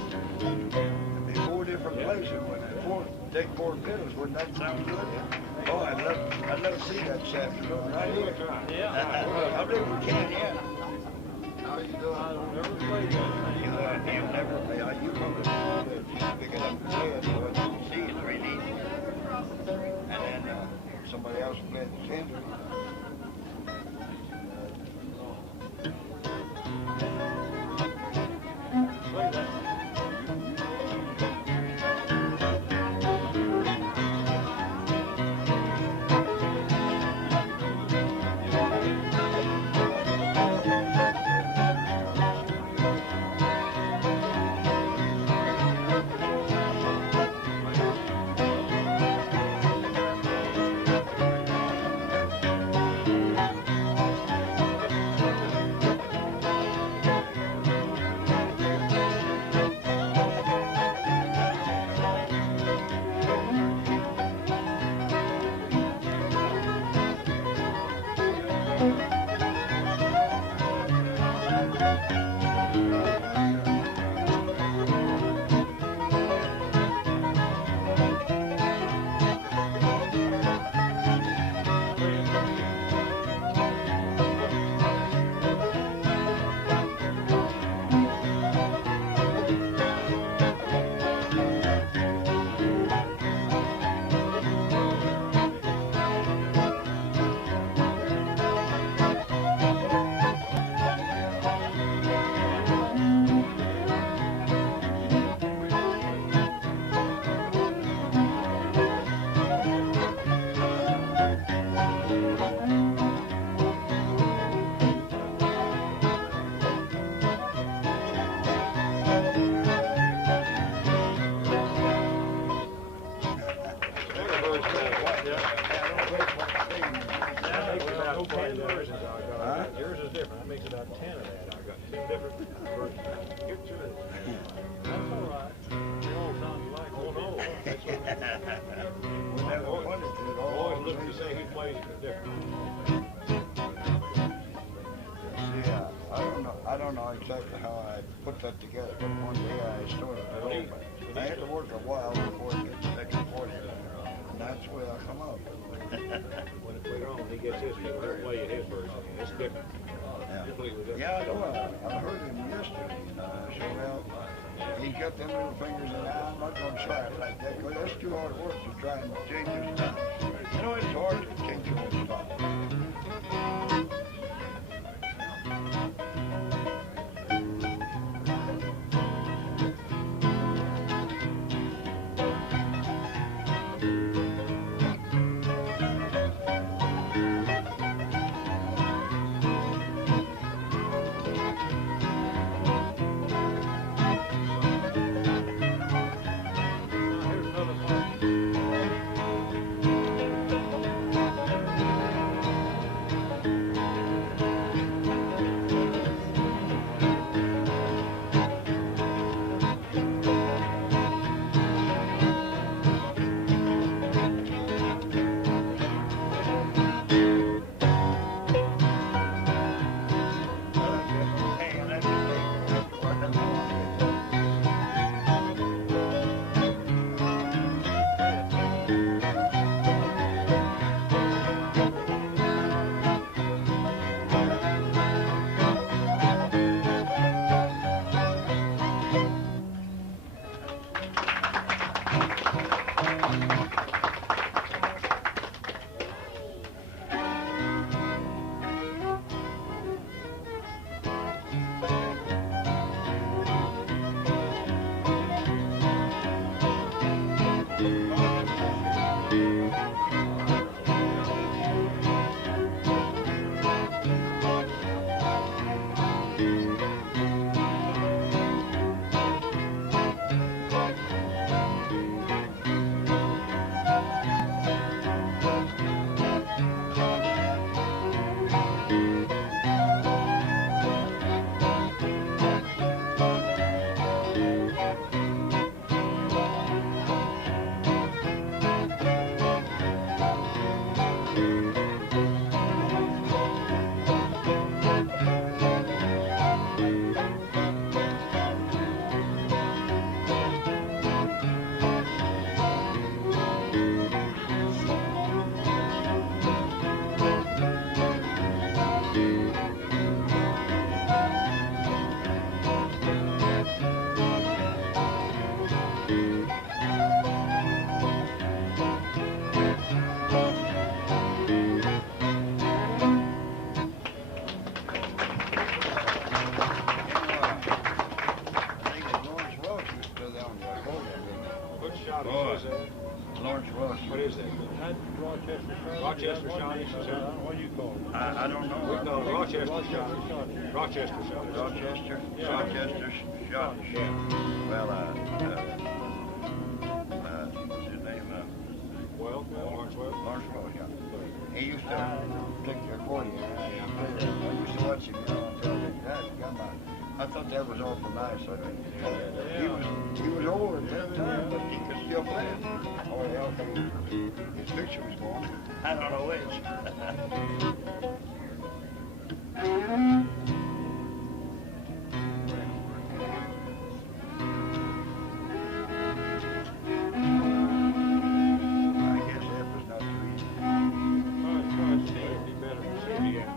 There'd be 4 different places when they take 4 fiddles. Wouldn't that sound good? Oh, I'd love to see that this afternoon. Right here. Yeah. I believe we can, yeah. how you doing? I don't never play that thing. You never play. You probably pick it up and play it, so you can see it's really neat. And then somebody else played the center. Play that. Yours is different. That makes about 10 of that. I've got 10 different versions. Get through it. That's all right. They all sound like one old. That's what always look to say who plays it different. Yeah, I don't know exactly how I put that together, but one day I started it over. I had to work a while before it gets second and fourth, and that's where I come up. When it's later on, he gets his people to play at his version. It's different. Completely different. Yeah, I know. I heard him yesterday, so well, he's got them little fingers, and I'm not going to try it like that, because that's too hard work to try and change his style. You know, it's hard to change your own style. Nation shot. What do you call it? I don't know. We call it Rochester shot. Rochester shot. Rochester? Yeah. Rochester shot. Yeah. Well, what's his name? Lawrence Wells. Lawrence Wells, yeah. He used to take the accordion. I used to watch him, you know, until he got my... I thought that was awful nice. I mean, he was old at that time, but he could still play it. Oh, yeah, his picture was going. I don't know which. I guess that was not too easy. It'd be better for City, yeah.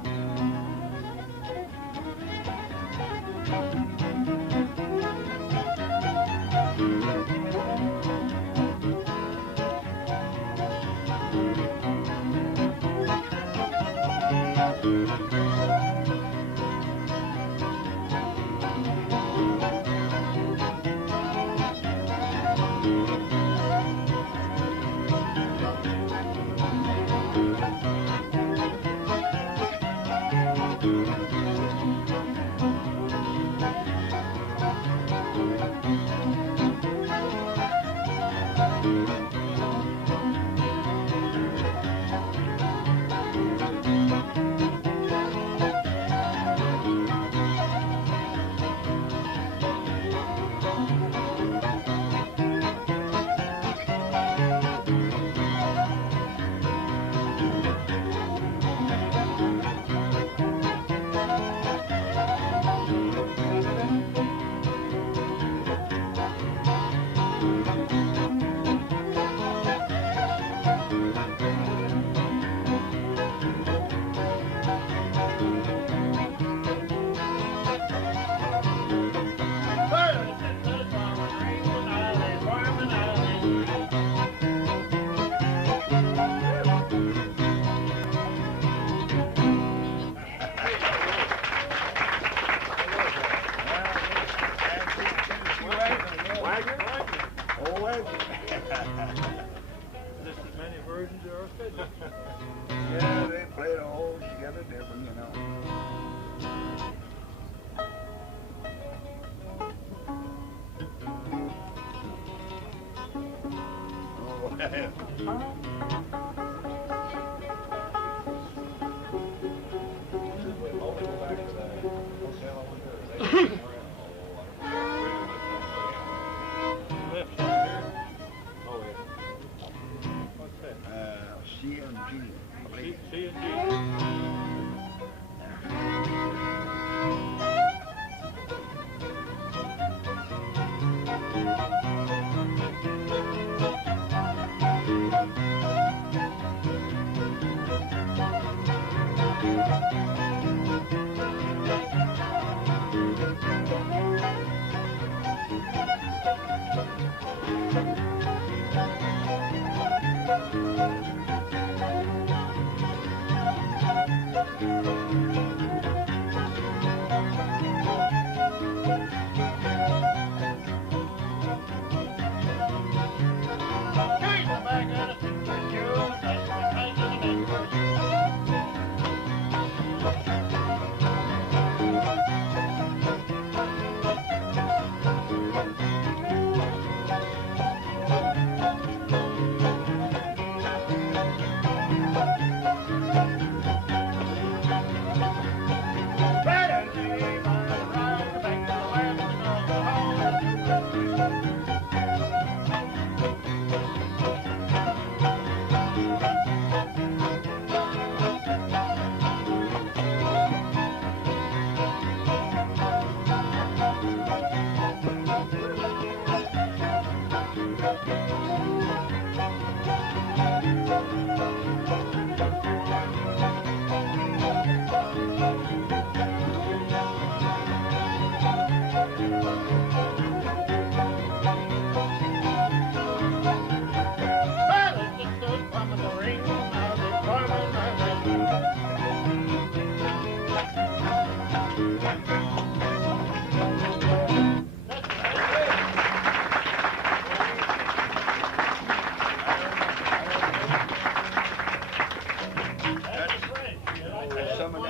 Just as many versions there are fiddles. Yeah, they play it all together different, you know. Oh, yeah.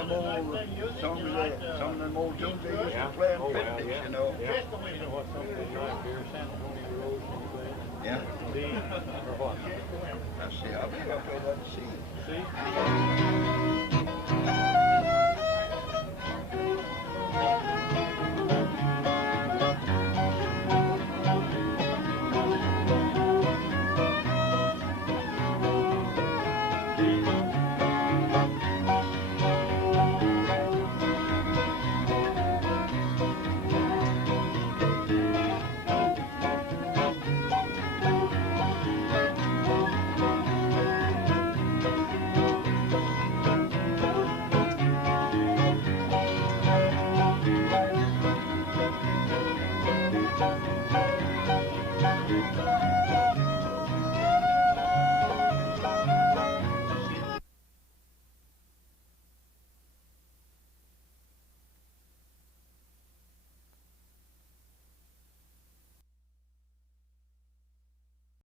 them old songs, some of them old tunes they used to play in picnics, you know. Yeah. You know what something like here, San Antonio Road, you play? Yeah. D, or what? I see, I think I played that C. See?